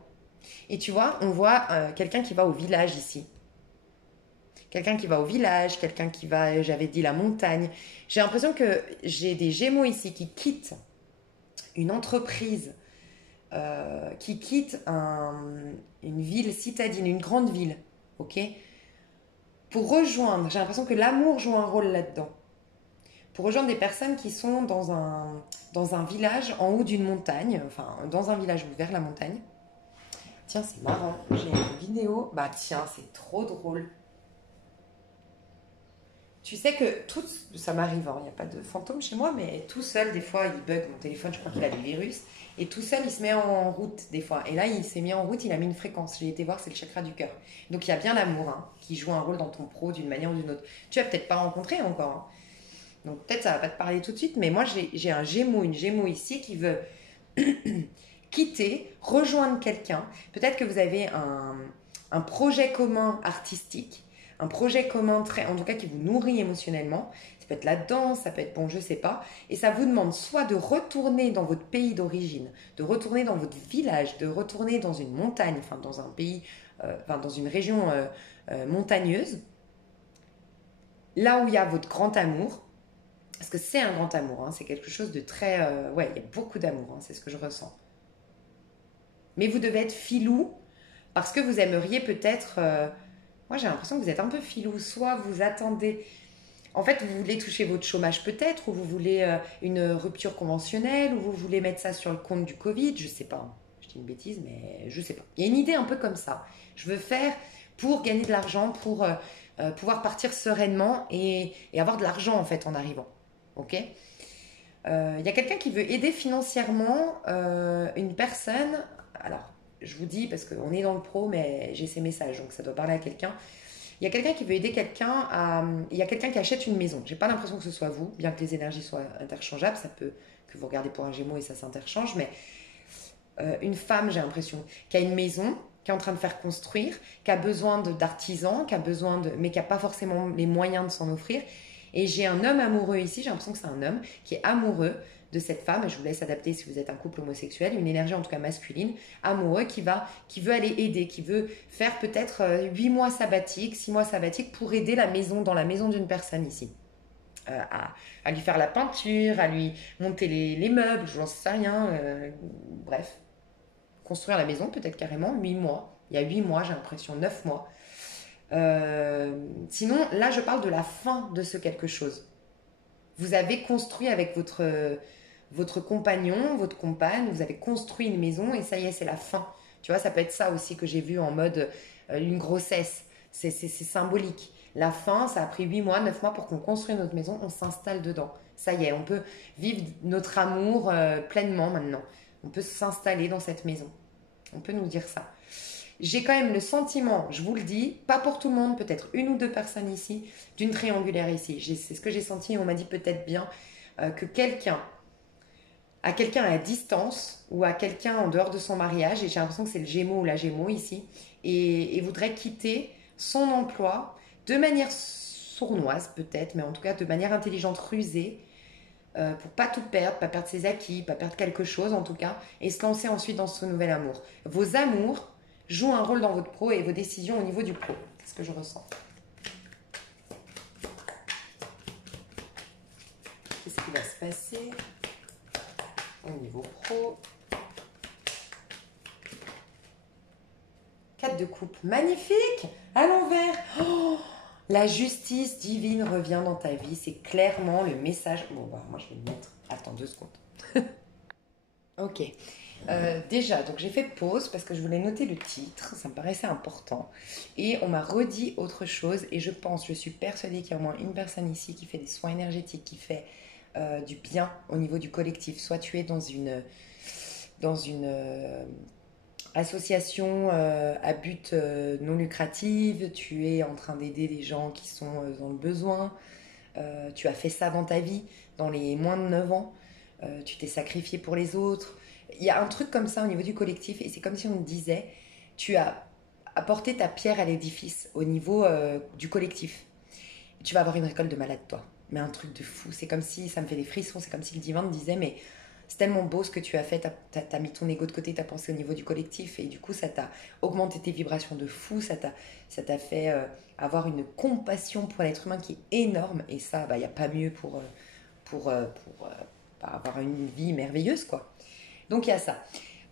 Et tu vois, on voit quelqu'un qui va au village ici. Quelqu'un qui va au village, quelqu'un qui va, j'avais dit, la montagne. J'ai l'impression que j'ai des Gémeaux ici qui quittent une entreprise, qui quittent une ville citadine, une grande ville, ok? Pour rejoindre, j'ai l'impression que l'amour joue un rôle là-dedans. Pour rejoindre des personnes qui sont dans un village en haut d'une montagne, enfin, dans un village vers la montagne. Tiens, c'est marrant, j'ai une vidéo. Bah tiens, c'est trop drôle. Tu sais que tout, ça m'arrive, hein, il n'y a pas de fantôme chez moi, mais tout seul, des fois, il bug mon téléphone, je crois qu'il a des virus, et tout seul, il se met en route, des fois. Et là, il s'est mis en route, il a mis une fréquence. J'ai été voir, c'est le chakra du cœur. Donc, il y a bien l'amour, hein, qui joue un rôle dans ton pro d'une manière ou d'une autre. Tu vas peut-être pas rencontré encore, hein. Donc, peut-être ça va pas te parler tout de suite, mais moi, j'ai un Gémeaux, une Gémeaux ici qui veut quitter, rejoindre quelqu'un. Peut-être que vous avez un projet commun artistique, un projet commun en tout cas qui vous nourrit émotionnellement. Ça peut être la danse, ça peut être bon, je sais pas. Et ça vous demande soit de retourner dans votre pays d'origine, de retourner dans votre village, de retourner dans une montagne, enfin dans un pays, dans une région montagneuse, là où il y a votre grand amour. Parce que c'est un grand amour, hein, c'est quelque chose de très... ouais, il y a beaucoup d'amour, hein, c'est ce que je ressens. Mais vous devez être filou parce que vous aimeriez peut-être... moi, j'ai l'impression que vous êtes un peu filou. Soit vous attendez... En fait, vous voulez toucher votre chômage peut-être, ou vous voulez une rupture conventionnelle, ou vous voulez mettre ça sur le compte du Covid, je sais pas. Je dis une bêtise, mais je sais pas. Il y a une idée un peu comme ça. Je veux faire pour gagner de l'argent, pour pouvoir partir sereinement et avoir de l'argent en fait en arrivant. Ok ? Il y a quelqu'un qui veut aider financièrement une personne. Alors, je vous dis, parce qu'on est dans le pro, mais j'ai ces messages, donc ça doit parler à quelqu'un. Il y a quelqu'un qui veut aider quelqu'un à... Il y a quelqu'un qui achète une maison. J'ai pas l'impression que ce soit vous, bien que les énergies soient interchangeables. Ça peut que vous regardez pour un Gémeaux et ça s'interchange, mais une femme, j'ai l'impression, qui a une maison, qui est en train de faire construire, qui a besoin d'artisans, mais qui n'a pas forcément les moyens de s'en offrir. Et j'ai un homme amoureux ici, j'ai l'impression que c'est un homme qui est amoureux de cette femme, et je vous laisse adapter si vous êtes un couple homosexuel, une énergie en tout cas masculine, amoureux, qui veut aller aider, qui veut faire peut-être 8 mois sabbatiques, 6 mois sabbatiques pour aider dans la maison d'une personne ici. À lui faire la peinture, à lui monter les meubles, je n'en sais rien, bref. Construire la maison peut-être carrément, 8 mois. Il y a 8 mois, j'ai l'impression, 9 mois. Sinon, là, je parle de la fin de ce quelque chose. Vous avez construit avec votre compagnon, votre compagne, vous avez construit une maison et ça y est, c'est la fin. Tu vois, ça peut être ça aussi que j'ai vu en mode une grossesse. C'est symbolique. La fin, ça a pris 8 mois, 9 mois pour qu'on construise notre maison, on s'installe dedans. Ça y est, on peut vivre notre amour pleinement maintenant. On peut s'installer dans cette maison. On peut nous dire ça. J'ai quand même le sentiment, je vous le dis, pas pour tout le monde, peut-être une ou deux personnes ici, d'une triangulaire ici. C'est ce que j'ai senti et on m'a dit peut-être bien que quelqu'un à distance ou à quelqu'un en dehors de son mariage, et j'ai l'impression que c'est le Gémeaux ou la Gémeaux ici, et voudrait quitter son emploi de manière sournoise peut-être, mais en tout cas de manière intelligente, rusée, pour pas tout perdre, pas perdre ses acquis, pas perdre quelque chose en tout cas, et se lancer ensuite dans ce nouvel amour. Vos amours jouent un rôle dans votre pro et vos décisions au niveau du pro. C'est ce que je ressens. Qu'est-ce qui va se passer au niveau pro? 4 de coupe, magnifique. À l'envers. Oh, la justice divine revient dans ta vie. C'est clairement le message. Bon, bah, moi, je vais le mettre. Attends 2 secondes. Ok. Déjà, donc j'ai fait pause parce que je voulais noter le titre. Ça me paraissait important. Et on m'a redit autre chose. Et je suis persuadée qu'il y a au moins une personne ici qui fait des soins énergétiques, qui fait du bien au niveau du collectif. Soit tu es dans une association à but non lucratif, tu es en train d'aider des gens qui sont dans le besoin, tu as fait ça dans ta vie, dans les moins de 9 ans, tu t'es sacrifié pour les autres. Il y a un truc comme ça au niveau du collectif et c'est comme si on te disait, tu as apporté ta pierre à l'édifice au niveau du collectif. Tu vas avoir une récolte de malade, toi. Mais un truc de fou. C'est comme si, ça me fait des frissons, c'est comme si le divin te disait, mais c'est tellement beau ce que tu as fait, t'as mis ton ego de côté, t'as pensé au niveau du collectif et du coup ça t'a augmenté tes vibrations de fou, ça t'a fait avoir une compassion pour l'être humain qui est énorme et ça, il n'y a pas mieux pour avoir une vie merveilleuse quoi. Donc il y a ça.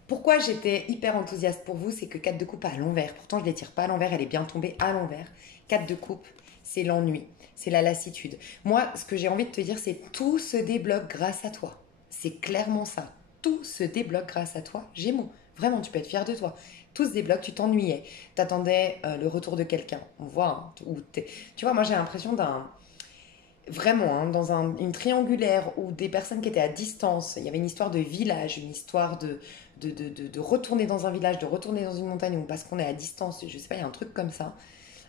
Pourquoi j'étais hyper enthousiaste pour vous, c'est que 4 de coupe à l'envers, pourtant je ne les tire pas à l'envers, elle est bien tombée à l'envers. 4 de coupe, c'est l'ennui, c'est la lassitude. Moi, ce que j'ai envie de te dire, c'est tout se débloque grâce à toi. C'est clairement ça. Tout se débloque grâce à toi, Gémeaux. Vraiment, tu peux être fier de toi. Tout se débloque, tu t'ennuyais. T'attendais le retour de quelqu'un. On voit, hein, tu vois, moi j'ai l'impression vraiment, hein, dans une triangulaire où des personnes qui étaient à distance, il y avait une histoire de village, une histoire de retourner dans un village, de retourner dans une montagne, ou parce qu'on est à distance, je sais pas, il y a un truc comme ça.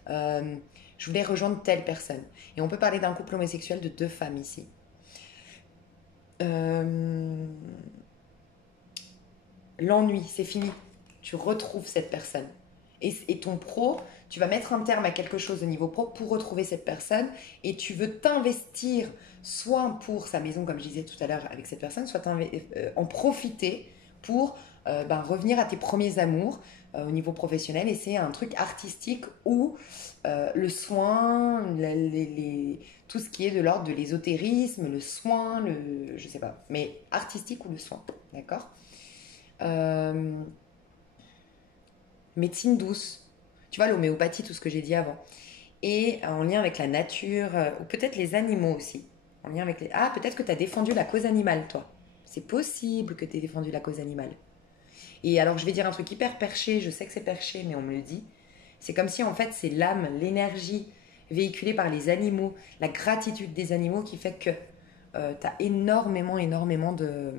Je voulais rejoindre telle personne. Et on peut parler d'un couple homosexuel de 2 femmes ici. L'ennui, c'est fini. Tu retrouves cette personne. Et ton pro, tu vas mettre un terme à quelque chose au niveau pro pour retrouver cette personne et tu veux t'investir soit pour sa maison, comme je disais tout à l'heure avec cette personne, soit en profiter pour revenir à tes premiers amours au niveau professionnel et c'est un truc artistique où le soin, tout ce qui est de l'ordre de l'ésotérisme, le soin, je sais pas, mais artistique ou le soin, d'accord. Médecine douce, tu vois, l'homéopathie, tout ce que j'ai dit avant. Et en lien avec la nature, ou peut-être les animaux aussi. En lien avec les... Ah, peut-être que tu as défendu la cause animale, toi. C'est possible que tu aies défendu la cause animale. Et alors, je vais dire un truc hyper perché, je sais que c'est perché, mais on me le dit. C'est comme si, en fait, c'est l'âme, l'énergie véhiculée par les animaux, la gratitude des animaux qui fait que tu as énormément de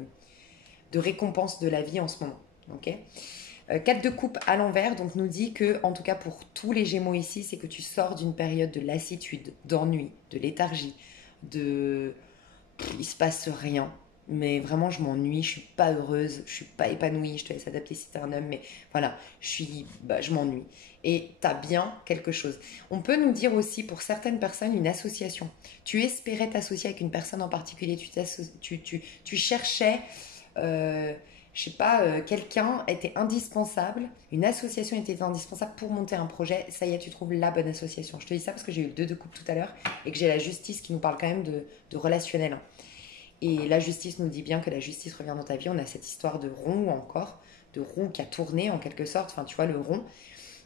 récompenses de la vie en ce moment. Ok. 4 de coupe à l'envers, donc nous dit que, en tout cas pour tous les Gémeaux ici, c'est que tu sors d'une période de lassitude, d'ennui, de léthargie, il se passe rien, mais vraiment je m'ennuie, je suis pas heureuse, je suis pas épanouie, je te laisse adapter si t'es un homme, mais voilà, je m'ennuie. Et t'as bien quelque chose. On peut nous dire aussi pour certaines personnes une association. Tu espérais t'associer avec une personne en particulier, tu cherchais... je sais pas, quelqu'un était indispensable, une association était indispensable pour monter un projet, ça y est, tu trouves la bonne association. Je te dis ça parce que j'ai eu le 2 de coupe tout à l'heure et que j'ai la justice qui nous parle quand même de relationnel. Et la justice nous dit bien que la justice revient dans ta vie. On a cette histoire de rond encore, de roue qui a tourné en quelque sorte, enfin tu vois le rond.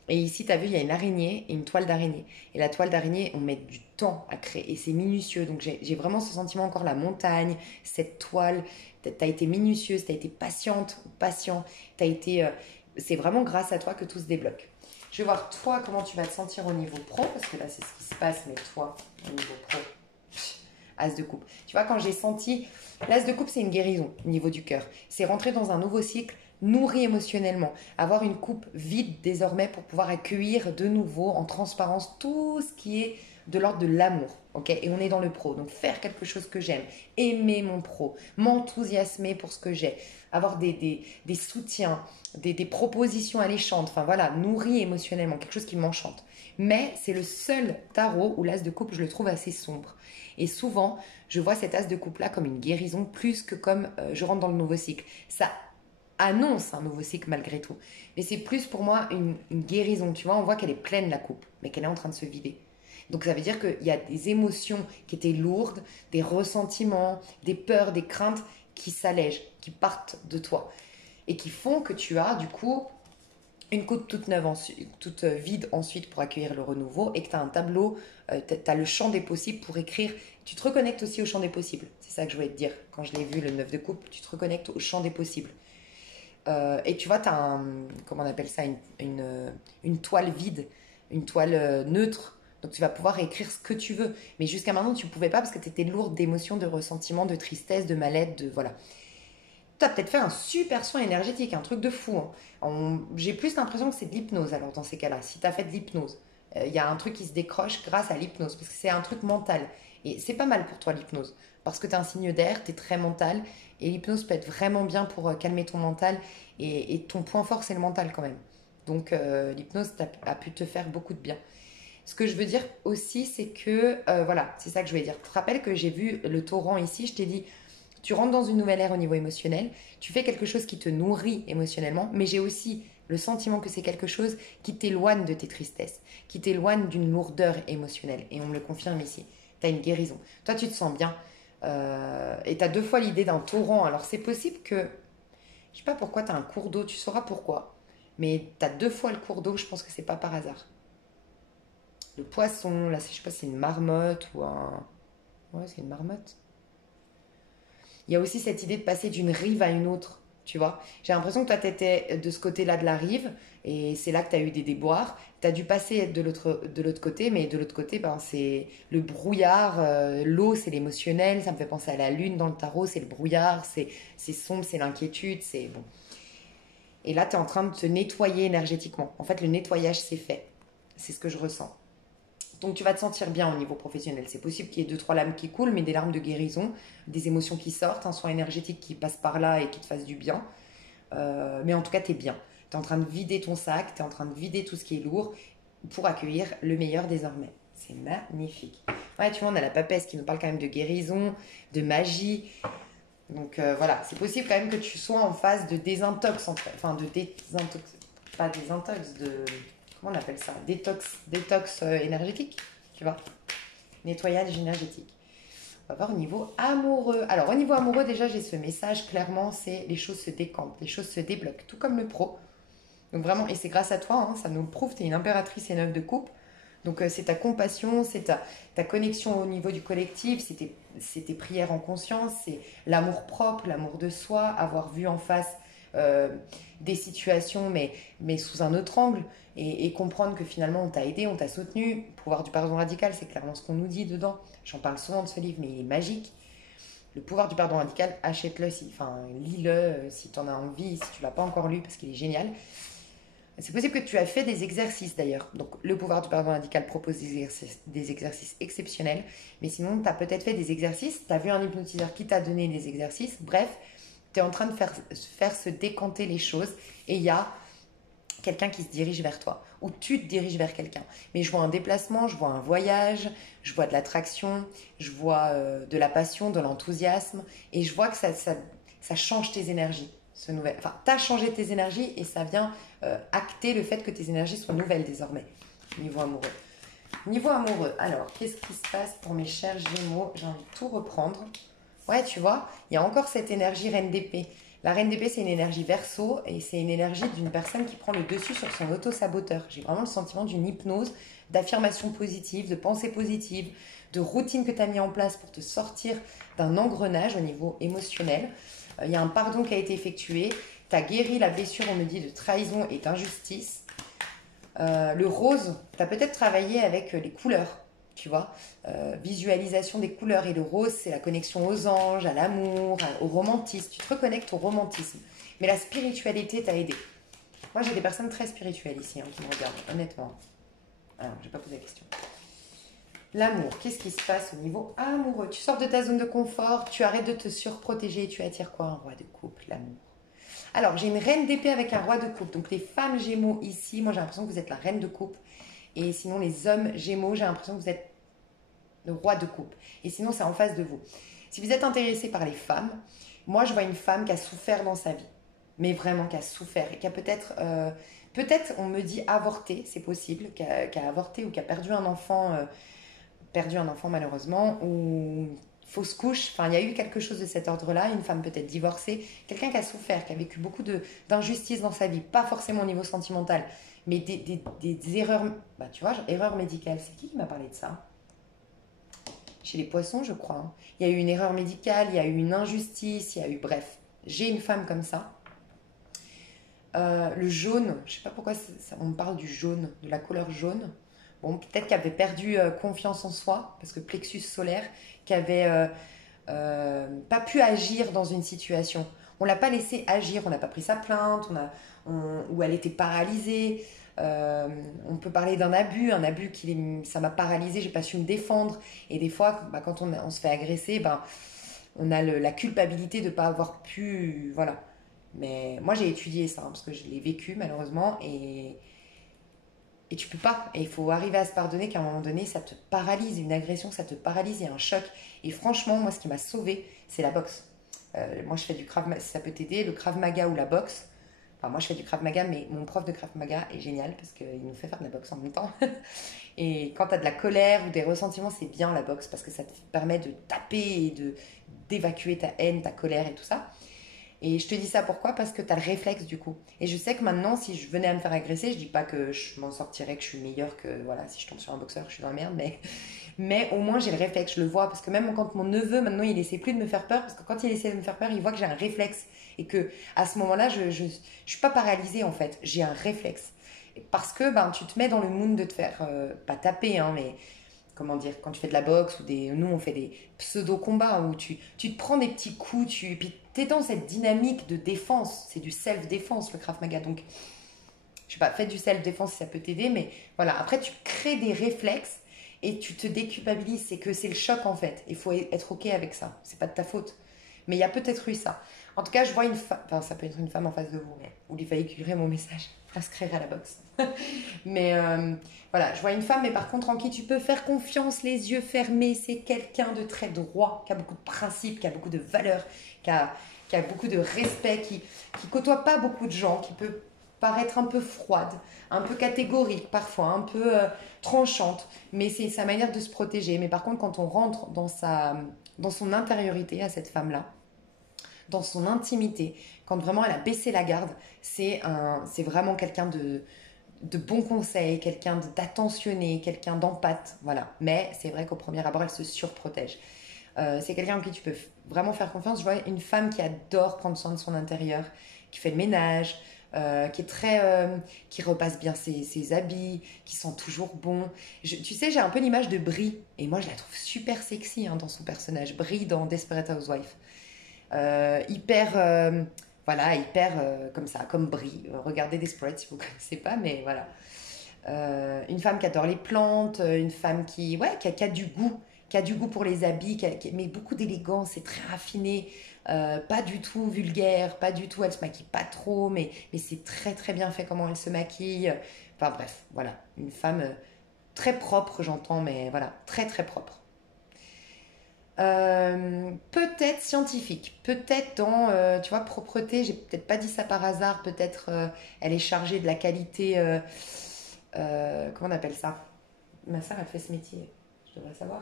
Et ici, tu as vu, il y a une araignée et une toile d'araignée. Et la toile d'araignée, on met du temps à créer et c'est minutieux. Donc j'ai vraiment ce sentiment encore, la montagne, cette toile. Tu as été minutieuse, tu as été patiente, patient. T'as été, c'est vraiment grâce à toi que tout se débloque. Je vais voir toi comment tu vas te sentir au niveau pro, parce que là c'est ce qui se passe, mais toi, au niveau pro, as de coupe. Tu vois, quand j'ai senti, l'as de coupe c'est une guérison au niveau du cœur. C'est rentrer dans un nouveau cycle nourri émotionnellement, avoir une coupe vide désormais pour pouvoir accueillir de nouveau en transparence tout ce qui est de l'ordre de l'amour, ok? Et on est dans le pro, donc faire quelque chose que j'aime, aimer mon pro, m'enthousiasmer pour ce que j'ai, avoir des soutiens, des propositions alléchantes, enfin voilà, nourri émotionnellement, quelque chose qui m'enchante. Mais c'est le seul tarot où l'as de coupe, je le trouve assez sombre. Et souvent, je vois cet as de coupe-là comme une guérison plus que comme je rentre dans le nouveau cycle. Ça annonce un nouveau cycle malgré tout. Mais c'est plus pour moi une guérison. Tu vois, on voit qu'elle est pleine la coupe, mais qu'elle est en train de se vider. Donc ça veut dire qu'il y a des émotions qui étaient lourdes, des ressentiments, des peurs, des craintes qui s'allègent, qui partent de toi. Et qui font que tu as du coup une coupe toute neuve, toute vide ensuite pour accueillir le renouveau et que tu as un tableau, tu as le champ des possibles pour écrire. Tu te reconnectes aussi au champ des possibles. C'est ça que je voulais te dire. Quand je l'ai vu, le 9 de coupe, tu te reconnectes au champ des possibles. Et tu vois, tu as comment on appelle ça, une toile vide, une toile neutre. Donc tu vas pouvoir écrire ce que tu veux. Mais jusqu'à maintenant, tu ne pouvais pas parce que tu étais lourde d'émotions, de ressentiments, de tristesse, de mal-être, de voilà. Tu as peut-être fait un super soin énergétique, un truc de fou. Hein. J'ai plus l'impression que c'est de l'hypnose alors dans ces cas-là. Si tu as fait de l'hypnose, il y a un truc qui se décroche grâce à l'hypnose parce que c'est un truc mental. Et c'est pas mal pour toi l'hypnose parce que tu es un signe d'air, tu es très mental et l'hypnose peut être vraiment bien pour calmer ton mental et ton point fort c'est le mental quand même. Donc l'hypnose a pu te faire beaucoup de bien. Ce que je veux dire aussi, c'est que, voilà, c'est ça que je voulais dire. Tu te rappelles que j'ai vu le torrent ici, je t'ai dit, tu rentres dans une nouvelle ère au niveau émotionnel, tu fais quelque chose qui te nourrit émotionnellement, mais j'ai aussi le sentiment que c'est quelque chose qui t'éloigne de tes tristesses, qui t'éloigne d'une lourdeur émotionnelle. Et on me le confirme ici. Tu as une guérison. Toi, tu te sens bien. Et tu as deux fois l'idée d'un torrent. Alors, c'est possible que, je sais pas pourquoi, tu as un cours d'eau, tu sauras pourquoi. Mais tu as deux fois le cours d'eau, je pense que c'est pas par hasard. Le poisson, là, je sais pas si c'est une marmotte ou un... Ouais, c'est une marmotte. Il y a aussi cette idée de passer d'une rive à une autre, tu vois. J'ai l'impression que toi, tu étais de ce côté-là de la rive, et c'est là que tu as eu des déboires. Tu as dû passer de l'autre côté, mais de l'autre côté, ben, c'est le brouillard. L'eau, c'est l'émotionnel, ça me fait penser à la lune dans le tarot, c'est le brouillard, c'est sombre, c'est l'inquiétude, c'est bon. Et là, tu es en train de te nettoyer énergétiquement. En fait, le nettoyage, c'est fait. C'est ce que je ressens. Donc tu vas te sentir bien au niveau professionnel. C'est possible qu'il y ait deux, trois larmes qui coulent, mais des larmes de guérison, des émotions qui sortent, un soin énergétique qui passe par là et qui te fasse du bien. Mais en tout cas, tu es bien. Tu es en train de vider ton sac, tu es en train de vider tout ce qui est lourd pour accueillir le meilleur désormais. C'est magnifique. Ouais, tu vois, on a la papesse qui nous parle quand même de guérison, de magie. Donc voilà, c'est possible quand même que tu sois en phase de désintox, enfin de désintox, pas désintox, de... Comment on appelle ça? Détox énergétique, tu vois. Nettoyage énergétique. On va voir au niveau amoureux. Alors, au niveau amoureux, déjà, j'ai ce message, clairement, c'est les choses se décantent, les choses se débloquent, tout comme le pro. Donc vraiment, et c'est grâce à toi, hein, ça nous le prouve, tu es une impératrice et 9 de coupe. Donc c'est ta compassion, c'est ta connexion au niveau du collectif, c'est tes prières en conscience, c'est l'amour propre, l'amour de soi, avoir vu en face des situations mais sous un autre angle et comprendre que finalement on t'a aidé, on t'a soutenu. Le pouvoir du pardon radical, c'est clairement ce qu'on nous dit dedans. J'en parle souvent de ce livre, mais il est magique. Le pouvoir du pardon radical, achète-le, enfin lis-le si tu en as envie, si tu l'as pas encore lu parce qu'il est génial. C'est possible que tu as fait des exercices d'ailleurs. Donc le pouvoir du pardon radical propose des exercices exceptionnels. Mais sinon, tu as peut-être fait des exercices, tu as vu un hypnotiseur qui t'a donné des exercices. Bref, tu es en train de faire se décanter les choses. Et il y a quelqu'un qui se dirige vers toi. Ou tu te diriges vers quelqu'un. Mais je vois un déplacement, je vois un voyage, je vois de l'attraction, je vois de la passion, de l'enthousiasme. Et je vois que ça change tes énergies. Enfin, tu as changé tes énergies et ça vient acter le fait que tes énergies soient nouvelles désormais. Niveau amoureux. Niveau amoureux, alors, qu'est-ce qui se passe pour mes chers Gémeaux? J'ai envie de tout reprendre. Ouais, tu vois, il y a encore cette énergie reine d'épée. La reine d'épée, c'est une énergie verso et c'est une énergie d'une personne qui prend le dessus sur son auto-saboteur. J'ai vraiment le sentiment d'une hypnose, d'affirmation positive, de pensée positive, de routine que tu as mis en place pour te sortir d'un engrenage au niveau émotionnel. Il y a un pardon qui a été effectué. Tu as guéri la blessure, on me dit, de trahison et d'injustice. Le rose, tu as peut-être travaillé avec les couleurs, tu vois, visualisation des couleurs. Et le rose, c'est la connexion aux anges, à l'amour, au romantisme. Tu te reconnectes au romantisme. Mais la spiritualité t'a aidé. Moi, j'ai des personnes très spirituelles ici qui me regardent, honnêtement. Alors, je n'ai pas posé la question. L'amour, qu'est-ce qui se passe au niveau amoureux? Tu sors de ta zone de confort, tu arrêtes de te surprotéger, tu attires quoi? Un roi de coupe, l'amour. Alors, j'ai une reine d'épée avec un roi de coupe. Donc, les femmes gémeaux ici, moi j'ai l'impression que vous êtes la reine de coupe. Et sinon, les hommes gémeaux, j'ai l'impression que vous êtes le roi de coupe. Et sinon, c'est en face de vous. Si vous êtes intéressé par les femmes, moi je vois une femme qui a souffert dans sa vie. Mais vraiment qui a souffert. Et qui a peut-être, peut-être on me dit avorté, c'est possible, qui a avorté ou qui a perdu un enfant malheureusement, ou fausse couche, enfin il y a eu quelque chose de cet ordre-là, une femme peut-être divorcée, quelqu'un qui a souffert, qui a vécu beaucoup d'injustices dans sa vie, pas forcément au niveau sentimental, mais des erreurs, bah tu vois, erreurs médicales, c'est qui m'a parlé de ça? Chez les poissons je crois, hein. Il y a eu une erreur médicale, il y a eu une injustice, il y a eu, bref, j'ai une femme comme ça. Le jaune, je sais pas pourquoi on me parle du jaune, de la couleur jaune. Bon, peut-être qu'elle avait perdu confiance en soi, parce que plexus solaire, qui avait pas pu agir dans une situation. On l'a pas laissé agir, on n'a pas pris sa plainte, ou elle était paralysée. On peut parler d'un abus, ça m'a paralysée, j'ai pas su me défendre. Et des fois, bah, quand on se fait agresser, bah, on a la culpabilité de ne pas avoir pu, voilà. Mais moi j'ai étudié ça, hein, parce que je l'ai vécu malheureusement, et tu peux pas. Et il faut arriver à se pardonner qu'à un moment donné, ça te paralyse. Une agression, ça te paralyse, il y a un choc. Et franchement, moi, ce qui m'a sauvée, c'est la boxe. Moi, je fais du Krav Maga, ça peut t'aider, le Krav Maga ou la boxe. Enfin, moi, je fais du Krav Maga, mais mon prof de Krav Maga est génial parce qu'il nous fait faire de la boxe en même temps. Et quand tu as de la colère ou des ressentiments, c'est bien la boxe parce que ça te permet de taper et d'évacuer ta haine, ta colère et tout ça. Et je te dis ça pourquoi? Parce que tu as le réflexe du coup. Et je sais que maintenant, si je venais à me faire agresser, je dis pas que je m'en sortirais, que je suis meilleure que, voilà, si je tombe sur un boxeur, je suis dans la merde, mais au moins j'ai le réflexe, je le vois. Parce que même quand mon neveu, maintenant, il essaie plus de me faire peur, parce que quand il essaie de me faire peur, il voit que j'ai un réflexe. Et que à ce moment-là, je suis pas paralysée en fait, j'ai un réflexe. Parce que ben, tu te mets dans le mood de te faire, pas taper, hein, mais comment dire, quand tu fais de la boxe ou nous on fait des pseudo-combats où tu te prends des petits coups, et puis tu es dans cette dynamique de défense, c'est du self-défense le Krav Maga, donc je sais pas, fais du self-défense si ça peut t'aider, mais voilà, après tu crées des réflexes et tu te déculpabilises, c'est que c'est le choc en fait, il faut être ok avec ça, c'est pas de ta faute, mais il y a peut-être eu ça. En tout cas, je vois une femme, enfin ça peut être une femme en face de vous, mais vous lui véhiculerez mon message, inscrire à la boxe. Mais voilà, je vois une femme, mais par contre en qui tu peux faire confiance, les yeux fermés. C'est quelqu'un de très droit, qui a beaucoup de principes, qui a beaucoup de valeurs, qui a beaucoup de respect, qui côtoie pas beaucoup de gens, qui peut paraître un peu froide, un peu catégorique parfois, un peu tranchante. Mais c'est sa manière de se protéger. Mais par contre, quand on rentre dans son intériorité à cette femme-là, dans son intimité, quand vraiment elle a baissé la garde, c'est vraiment quelqu'un de bons conseils, quelqu'un d'attentionné, quelqu'un d'empathe, voilà. Mais c'est vrai qu'au premier abord, elle se surprotège. C'est quelqu'un en qui tu peux vraiment faire confiance. Je vois une femme qui adore prendre soin de son intérieur, qui fait le ménage, qui repasse bien ses habits, qui sent toujours bon. Tu sais, j'ai un peu l'image de Brie, et moi je la trouve super sexy hein, dans son personnage. Brie dans Desperate Housewives. Hyper voilà, hyper comme ça, comme Brie. Regardez Desperate si vous ne connaissez pas, mais voilà. Une femme qui adore les plantes, une femme ouais, qui a du goût, qui a du goût pour les habits, mais beaucoup d'élégance, c'est très raffiné, pas du tout vulgaire, pas du tout, elle se maquille pas trop, mais c'est très très bien fait comment elle se maquille. Enfin bref, voilà, une femme très propre, j'entends, mais voilà, très très propre. Peut-être scientifique, peut-être dans, tu vois, propreté, j'ai peut-être pas dit ça par hasard, peut-être elle est chargée de la qualité, comment on appelle ça? Ma sœur, elle fait ce métier, je devrais savoir.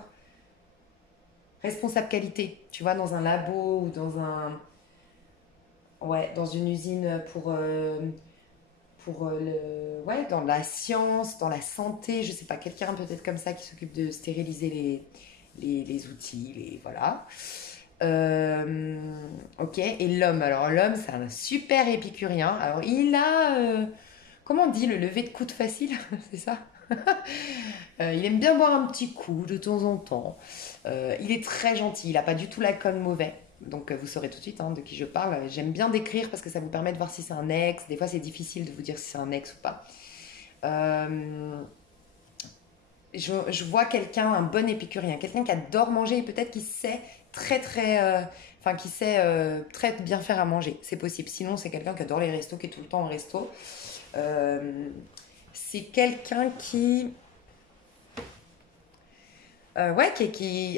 Responsable qualité, tu vois, dans un labo ou dans un... Ouais, dans une usine ouais, dans la science, dans la santé, je sais pas, quelqu'un peut-être comme ça qui s'occupe de stériliser les outils, voilà. Euh, ok, et l'homme, alors l'homme c'est un super épicurien. Alors il a, comment on dit, le lever de coude facile, c'est ça? Il aime bien boire un petit coup de temps en temps. Il est très gentil, il n'a pas du tout l'alcool mauvais. Donc vous saurez tout de suite hein, de qui je parle. J'aime bien décrire parce que ça vous permet de voir si c'est un ex. Des fois c'est difficile de vous dire si c'est un ex ou pas. Euh, je vois quelqu'un, un bon épicurien, quelqu'un qui adore manger et peut-être qui sait enfin qui sait très bien faire à manger. C'est possible. Sinon c'est quelqu'un qui adore les restos, qui est tout le temps au resto. Euh, c'est quelqu'un ouais,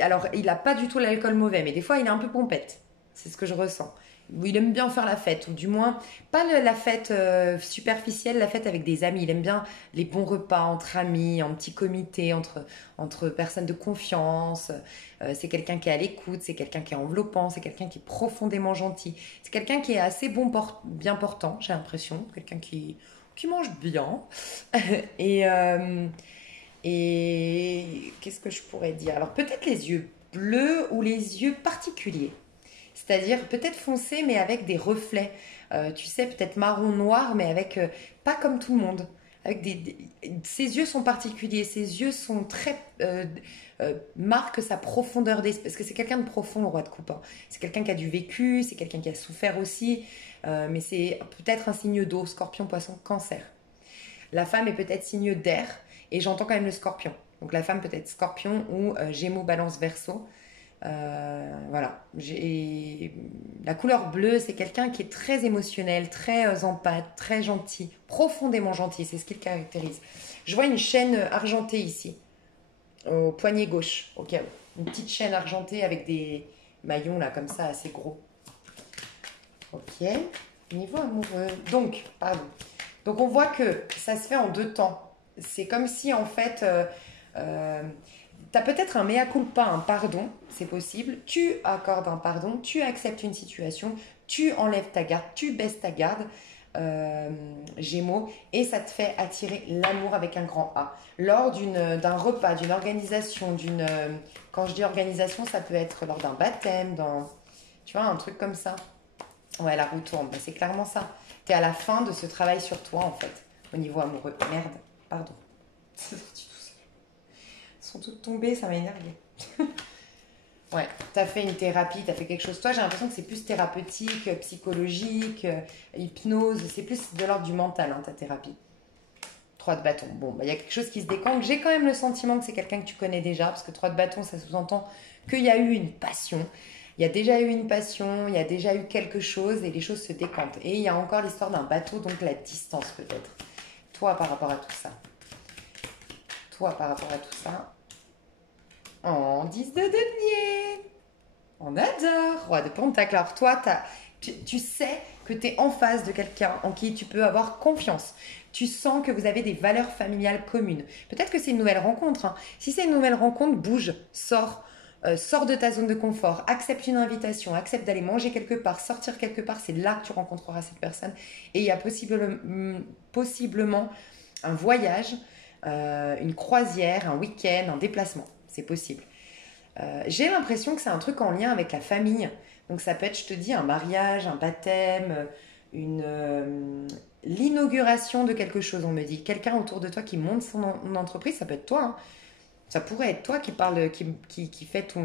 alors, il n'a pas du tout l'alcool mauvais, mais des fois, il est un peu pompette. C'est ce que je ressens. Ou il aime bien faire la fête, ou du moins, pas la fête superficielle, la fête avec des amis. Il aime bien les bons repas entre amis, en petit comité, entre personnes de confiance. C'est quelqu'un qui est à l'écoute, c'est quelqu'un qui est enveloppant, c'est quelqu'un qui est profondément gentil. C'est quelqu'un qui est assez bien portant, j'ai l'impression. Quelqu'un qui mange bien. Et. Et qu'est-ce que je pourrais dire? Alors peut-être les yeux bleus ou les yeux particuliers. C'est-à-dire peut-être foncés mais avec des reflets. Tu sais, peut-être marron noir mais avec pas comme tout le monde. Avec ses yeux sont particuliers, ses yeux sont très marquent sa profondeur d'esprit. Parce que c'est quelqu'un de profond, le roi de coupe, hein. C'est quelqu'un qui a du vécu, c'est quelqu'un qui a souffert aussi, mais c'est peut-être un signe d'eau, scorpion, poisson, cancer. La femme est peut-être signe d'air et j'entends quand même le scorpion. Donc la femme peut être scorpion ou gémeaux, balance, verseau. Voilà. La couleur bleue, c'est quelqu'un qui est très émotionnel, très empathe, très gentil, profondément gentil. C'est ce qui le caractérise. Je vois une chaîne argentée ici, au poignet gauche, au cas où. Une petite chaîne argentée avec des maillons là, comme ça, assez gros. Ok. Niveau amoureux. Donc, pardon. Donc on voit que ça se fait en deux temps. C'est comme si en fait, tu as peut-être un mea culpa, un pardon, c'est possible. Tu accordes un pardon, tu acceptes une situation, tu enlèves ta garde, tu baisses ta garde, Gémeaux, et ça te fait attirer l'amour avec un grand A. Lors d'un repas, d'une organisation, quand je dis organisation, ça peut être lors d'un baptême, tu vois, un truc comme ça. Ouais, la roue tourne, bah, c'est clairement ça. T'es à la fin de ce travail sur toi, en fait, au niveau amoureux. Merde, pardon. C'est sorti tout seul. Elles sont toutes tombées, ça m'a énervé. Ouais, t'as fait une thérapie, t'as fait quelque chose. Toi, j'ai l'impression que c'est plus thérapeutique, psychologique, hypnose. C'est plus de l'ordre du mental, hein, ta thérapie. Trois de bâton. Bon, bah, il y a quelque chose qui se décante. J'ai quand même le sentiment que c'est quelqu'un que tu connais déjà, parce que trois de bâton, ça sous-entend qu'il y a eu une passion. Il y a déjà eu une passion, il y a déjà eu quelque chose et les choses se décantent. Et il y a encore l'histoire d'un bateau, donc la distance peut-être. Toi, par rapport à tout ça. Toi, par rapport à tout ça. Oh, 10 de denier. On adore. Roi de pentacle. Alors toi, tu sais que tu es en face de quelqu'un en qui tu peux avoir confiance. Tu sens que vous avez des valeurs familiales communes. Peut-être que c'est une nouvelle rencontre, hein. Si c'est une nouvelle rencontre, bouge, sors. Sors de ta zone de confort, accepte une invitation, accepte d'aller manger quelque part, sortir quelque part, c'est là que tu rencontreras cette personne. Et il y a possiblement un voyage, une croisière, un week-end, un déplacement. C'est possible. J'ai l'impression que c'est un truc en lien avec la famille. Donc ça peut être, je te dis, un mariage, un baptême, l'inauguration de quelque chose, on me dit. Quelqu'un autour de toi qui monte son entreprise, ça peut être toi, hein. Ça pourrait être toi qui parle, qui fait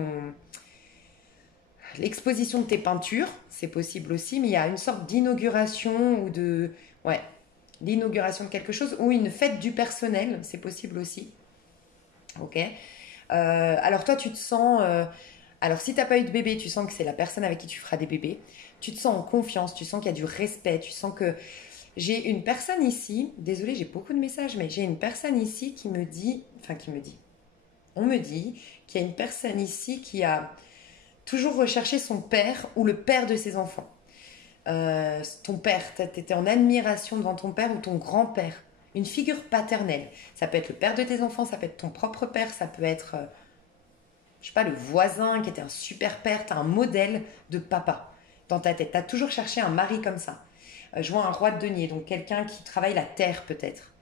l'exposition de tes peintures, c'est possible aussi, mais il y a une sorte d'inauguration ou ouais, l'inauguration de quelque chose ou une fête du personnel, c'est possible aussi. Ok. Alors toi, tu te sens, alors si t'as pas eu de bébé, tu sens que c'est la personne avec qui tu feras des bébés. Tu te sens en confiance, tu sens qu'il y a du respect, tu sens que j'ai une personne ici. Désolée, j'ai beaucoup de messages, mais j'ai une personne ici qui me dit, on me dit qu'il y a une personne ici qui a toujours recherché son père ou le père de ses enfants. Ton père, tu étais en admiration devant ton père ou ton grand-père. Une figure paternelle. Ça peut être le père de tes enfants, ça peut être ton propre père, ça peut être, je sais pas, le voisin qui était un super père. Tu as un modèle de papa. dans ta tête. Tu as toujours cherché un mari comme ça. Je vois un roi de denier, donc quelqu'un qui travaille la terre peut-être.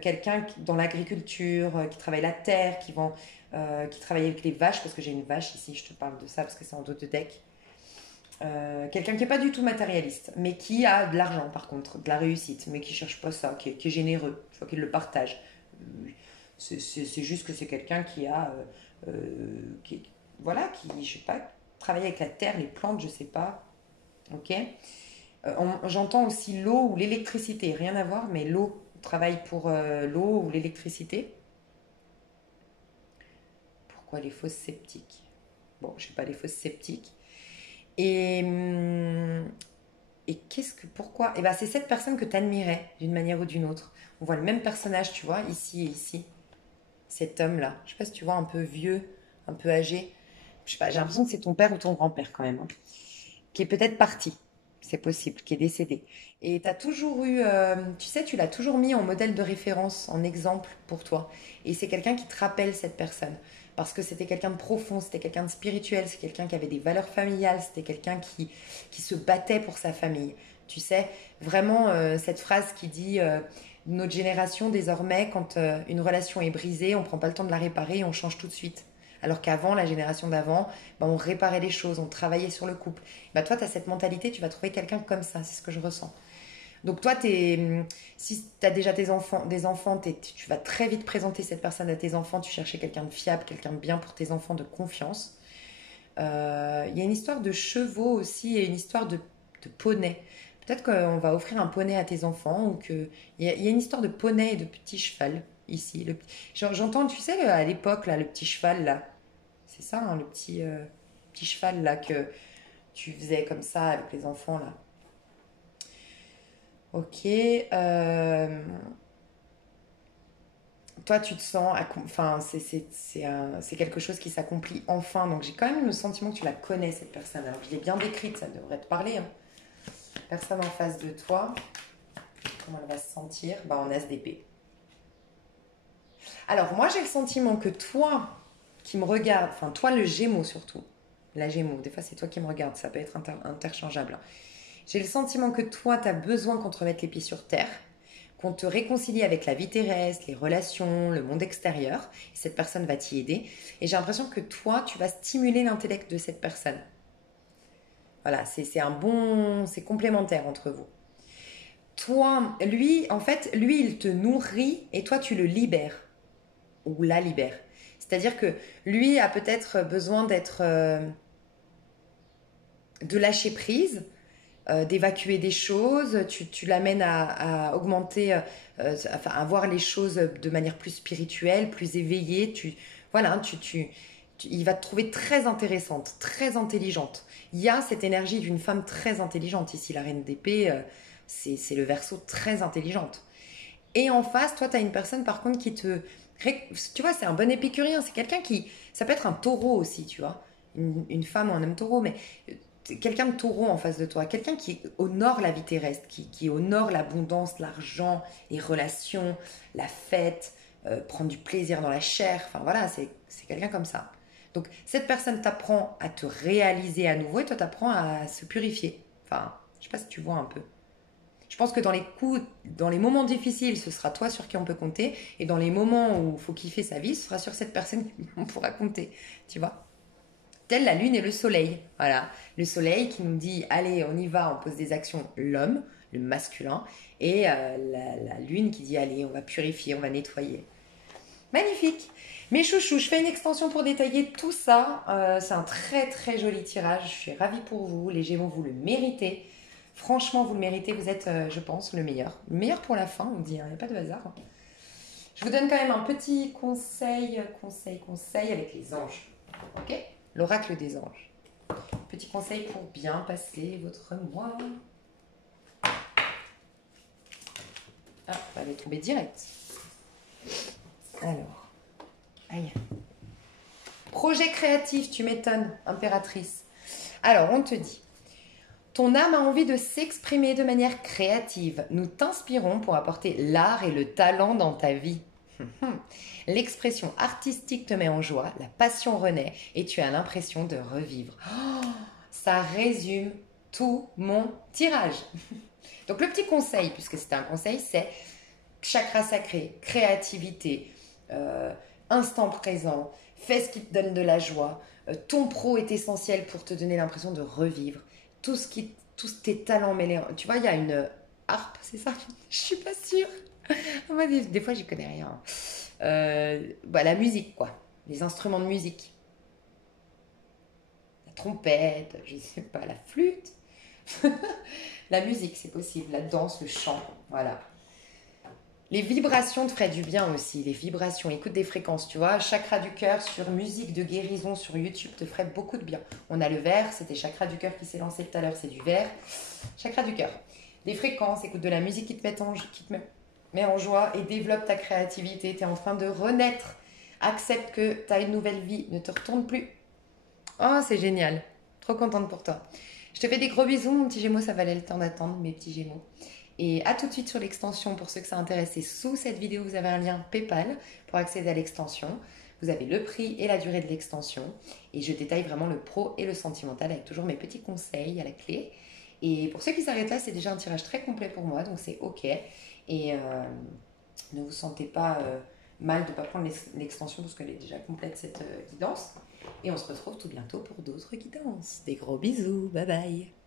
Quelqu'un dans l'agriculture, qui travaille la terre, qui travaille avec les vaches, parce que j'ai une vache ici, je te parle de ça parce que c'est en dos de deck. Quelqu'un qui n'est pas du tout matérialiste, mais qui a de l'argent par contre, de la réussite, mais qui cherche pas ça, qui est généreux, tu vois, qui le partage. C'est juste que c'est quelqu'un qui a, voilà, qui, je sais pas, travaille avec la terre, les plantes, je sais pas, ok. J'entends aussi l'eau ou l'électricité, rien à voir, mais l'eau, travaille pour l'eau ou l'électricité. Pourquoi les fausses sceptiques? Bon, je sais pas les fausses sceptiques. Et, et qu'est-ce que, pourquoi? Et ben, c'est cette personne que tu admirais d'une manière ou d'une autre. On voit le même personnage, tu vois, ici et ici. Cet homme-là. Je sais pas si tu vois, un peu vieux, un peu âgé. Je sais pas, j'ai l'impression que c'est ton père ou ton grand-père quand même, hein, qui est peut-être parti. C'est possible, qui est décédé. Et tu as toujours eu, tu sais, tu l'as toujours mis en modèle de référence, en exemple pour toi. Et c'est quelqu'un qui te rappelle cette personne. Parce que c'était quelqu'un de profond, c'était quelqu'un de spirituel, c'est quelqu'un qui avait des valeurs familiales, c'était quelqu'un qui se battait pour sa famille. Tu sais, vraiment, cette phrase qui dit notre génération, désormais, quand une relation est brisée, on prend pas le temps de la réparer et on change tout de suite. Alors qu'avant, la génération d'avant, ben, on réparait les choses, on travaillait sur le couple. Ben, toi, tu as cette mentalité, tu vas trouver quelqu'un comme ça, c'est ce que je ressens. Donc toi, si tu as déjà des enfants, tu vas très vite présenter cette personne à tes enfants, tu cherchais quelqu'un de fiable, quelqu'un de bien pour tes enfants, de confiance. Il y a une histoire de chevaux aussi et une histoire de poney. Peut-être qu'on va offrir un poney à tes enfants ou que... Il y a une histoire de poney et de petit cheval ici. J'entends, tu sais, à l'époque, là, le petit cheval, là. C'est ça, hein, le petit cheval, là, que tu faisais comme ça avec les enfants, là. Ok. Toi, tu te sens... Enfin, c'est quelque chose qui s'accomplit enfin. Donc, j'ai quand même le sentiment que tu la connais, cette personne. Alors, je l'ai bien décrite, ça devrait te parler, hein. Personne en face de toi. Comment elle va se sentir? Bah, en as d'épée. Alors, moi, j'ai le sentiment que toi, qui me regarde, enfin, toi, le Gémeaux surtout, la Gémeaux, des fois, c'est toi qui me regarde, ça peut être interchangeable, hein. J'ai le sentiment que toi, tu as besoin qu'on te remette les pieds sur terre, qu'on te réconcilie avec la vie terrestre, les relations, le monde extérieur. Et cette personne va t'y aider. Et j'ai l'impression que toi, tu vas stimuler l'intellect de cette personne. Voilà, c'est complémentaire entre vous. Toi, lui, en fait, lui, il te nourrit et toi, tu le libères ou la libères. C'est-à-dire que lui a peut-être besoin de lâcher prise, d'évacuer des choses, tu l'amènes à augmenter, enfin, à voir les choses de manière plus spirituelle, plus éveillée. Voilà, il va te trouver très intéressante, très intelligente. Il y a cette énergie d'une femme très intelligente. Ici, la reine d'épée, c'est le verso très intelligente. Et en face, toi, tu as une personne, par contre, tu vois, c'est un bon épicurien. C'est quelqu'un qui... Ça peut être un taureau aussi, tu vois. Une femme ou un homme taureau, mais quelqu'un de taureau en face de toi, quelqu'un qui honore la vie terrestre, qui honore l'abondance, l'argent, les relations, la fête, prendre du plaisir dans la chair, enfin voilà, c'est quelqu'un comme ça. Donc cette personne t'apprend à te réaliser à nouveau et toi t'apprends à se purifier. Enfin, je sais pas si tu vois un peu. Je pense que dans les moments difficiles, ce sera toi sur qui on peut compter et dans les moments où il faut kiffer sa vie, ce sera sur cette personne qu'on pourra compter, tu vois. Telle la lune et le soleil. Voilà. Le soleil qui nous dit allez, on y va, on pose des actions, l'homme, le masculin, et la lune qui dit allez, on va purifier, on va nettoyer. Magnifique. Mes chouchous, je fais une extension pour détailler tout ça. C'est un très très joli tirage. Je suis ravie pour vous. Les Gémeaux, vous le méritez. Franchement, vous le méritez. Vous êtes, je pense, le meilleur. Le meilleur pour la fin, on dit. Il n'y a pas de hasard. Je vous donne quand même un petit conseil avec les anges. Ok? L'oracle des anges. Petit conseil pour bien passer votre mois. Ah, ça va tomber direct. Alors. Aïe. Projet créatif, tu m'étonnes, impératrice. Alors, on te dit. Ton âme a envie de s'exprimer de manière créative. Nous t'inspirons pour apporter l'art et le talent dans ta vie. L'expression artistique te met en joie, la passion renaît et tu as l'impression de revivre. Oh, ça résume tout mon tirage. Donc le petit conseil, puisque c'était un conseil, c'est chakra sacré, créativité, instant présent, fais ce qui te donne de la joie. Ton pro est essentiel pour te donner l'impression de revivre. Tous tes talents mêlés. Tu vois, il y a une harpe, c'est ça? Je suis pas sûre. Moi, des fois, j'y connais rien. La musique, quoi. Les instruments de musique. La trompette, je sais pas, la flûte. La musique, c'est possible. La danse, le chant, voilà. Les vibrations te feraient du bien aussi. Les vibrations, écoute des fréquences, tu vois. Chakra du cœur sur musique de guérison sur YouTube te ferait beaucoup de bien. On a le vert, c'était chakra du cœur qui s'est lancé tout à l'heure, c'est du vert. Chakra du cœur. Des fréquences, écoute de la musique qui te met en joie et développe ta créativité. Tu es en train de renaître. Accepte que tu as une nouvelle vie. Ne te retourne plus. Oh, c'est génial. Trop contente pour toi. Je te fais des gros bisous, mon petit Gémeaux. Ça valait le temps d'attendre, mes petits Gémeaux. Et à tout de suite sur l'extension. Pour ceux que ça intéresse, sous cette vidéo, vous avez un lien PayPal pour accéder à l'extension. Vous avez le prix et la durée de l'extension. Et je détaille vraiment le pro et le sentimental avec toujours mes petits conseils à la clé. Et pour ceux qui s'arrêtent là, c'est déjà un tirage très complet pour moi, donc c'est OK. Et ne vous sentez pas mal de ne pas prendre l'extension parce qu'elle est déjà complète, cette guidance. Et on se retrouve tout bientôt pour d'autres guidances. Des gros bisous, bye bye.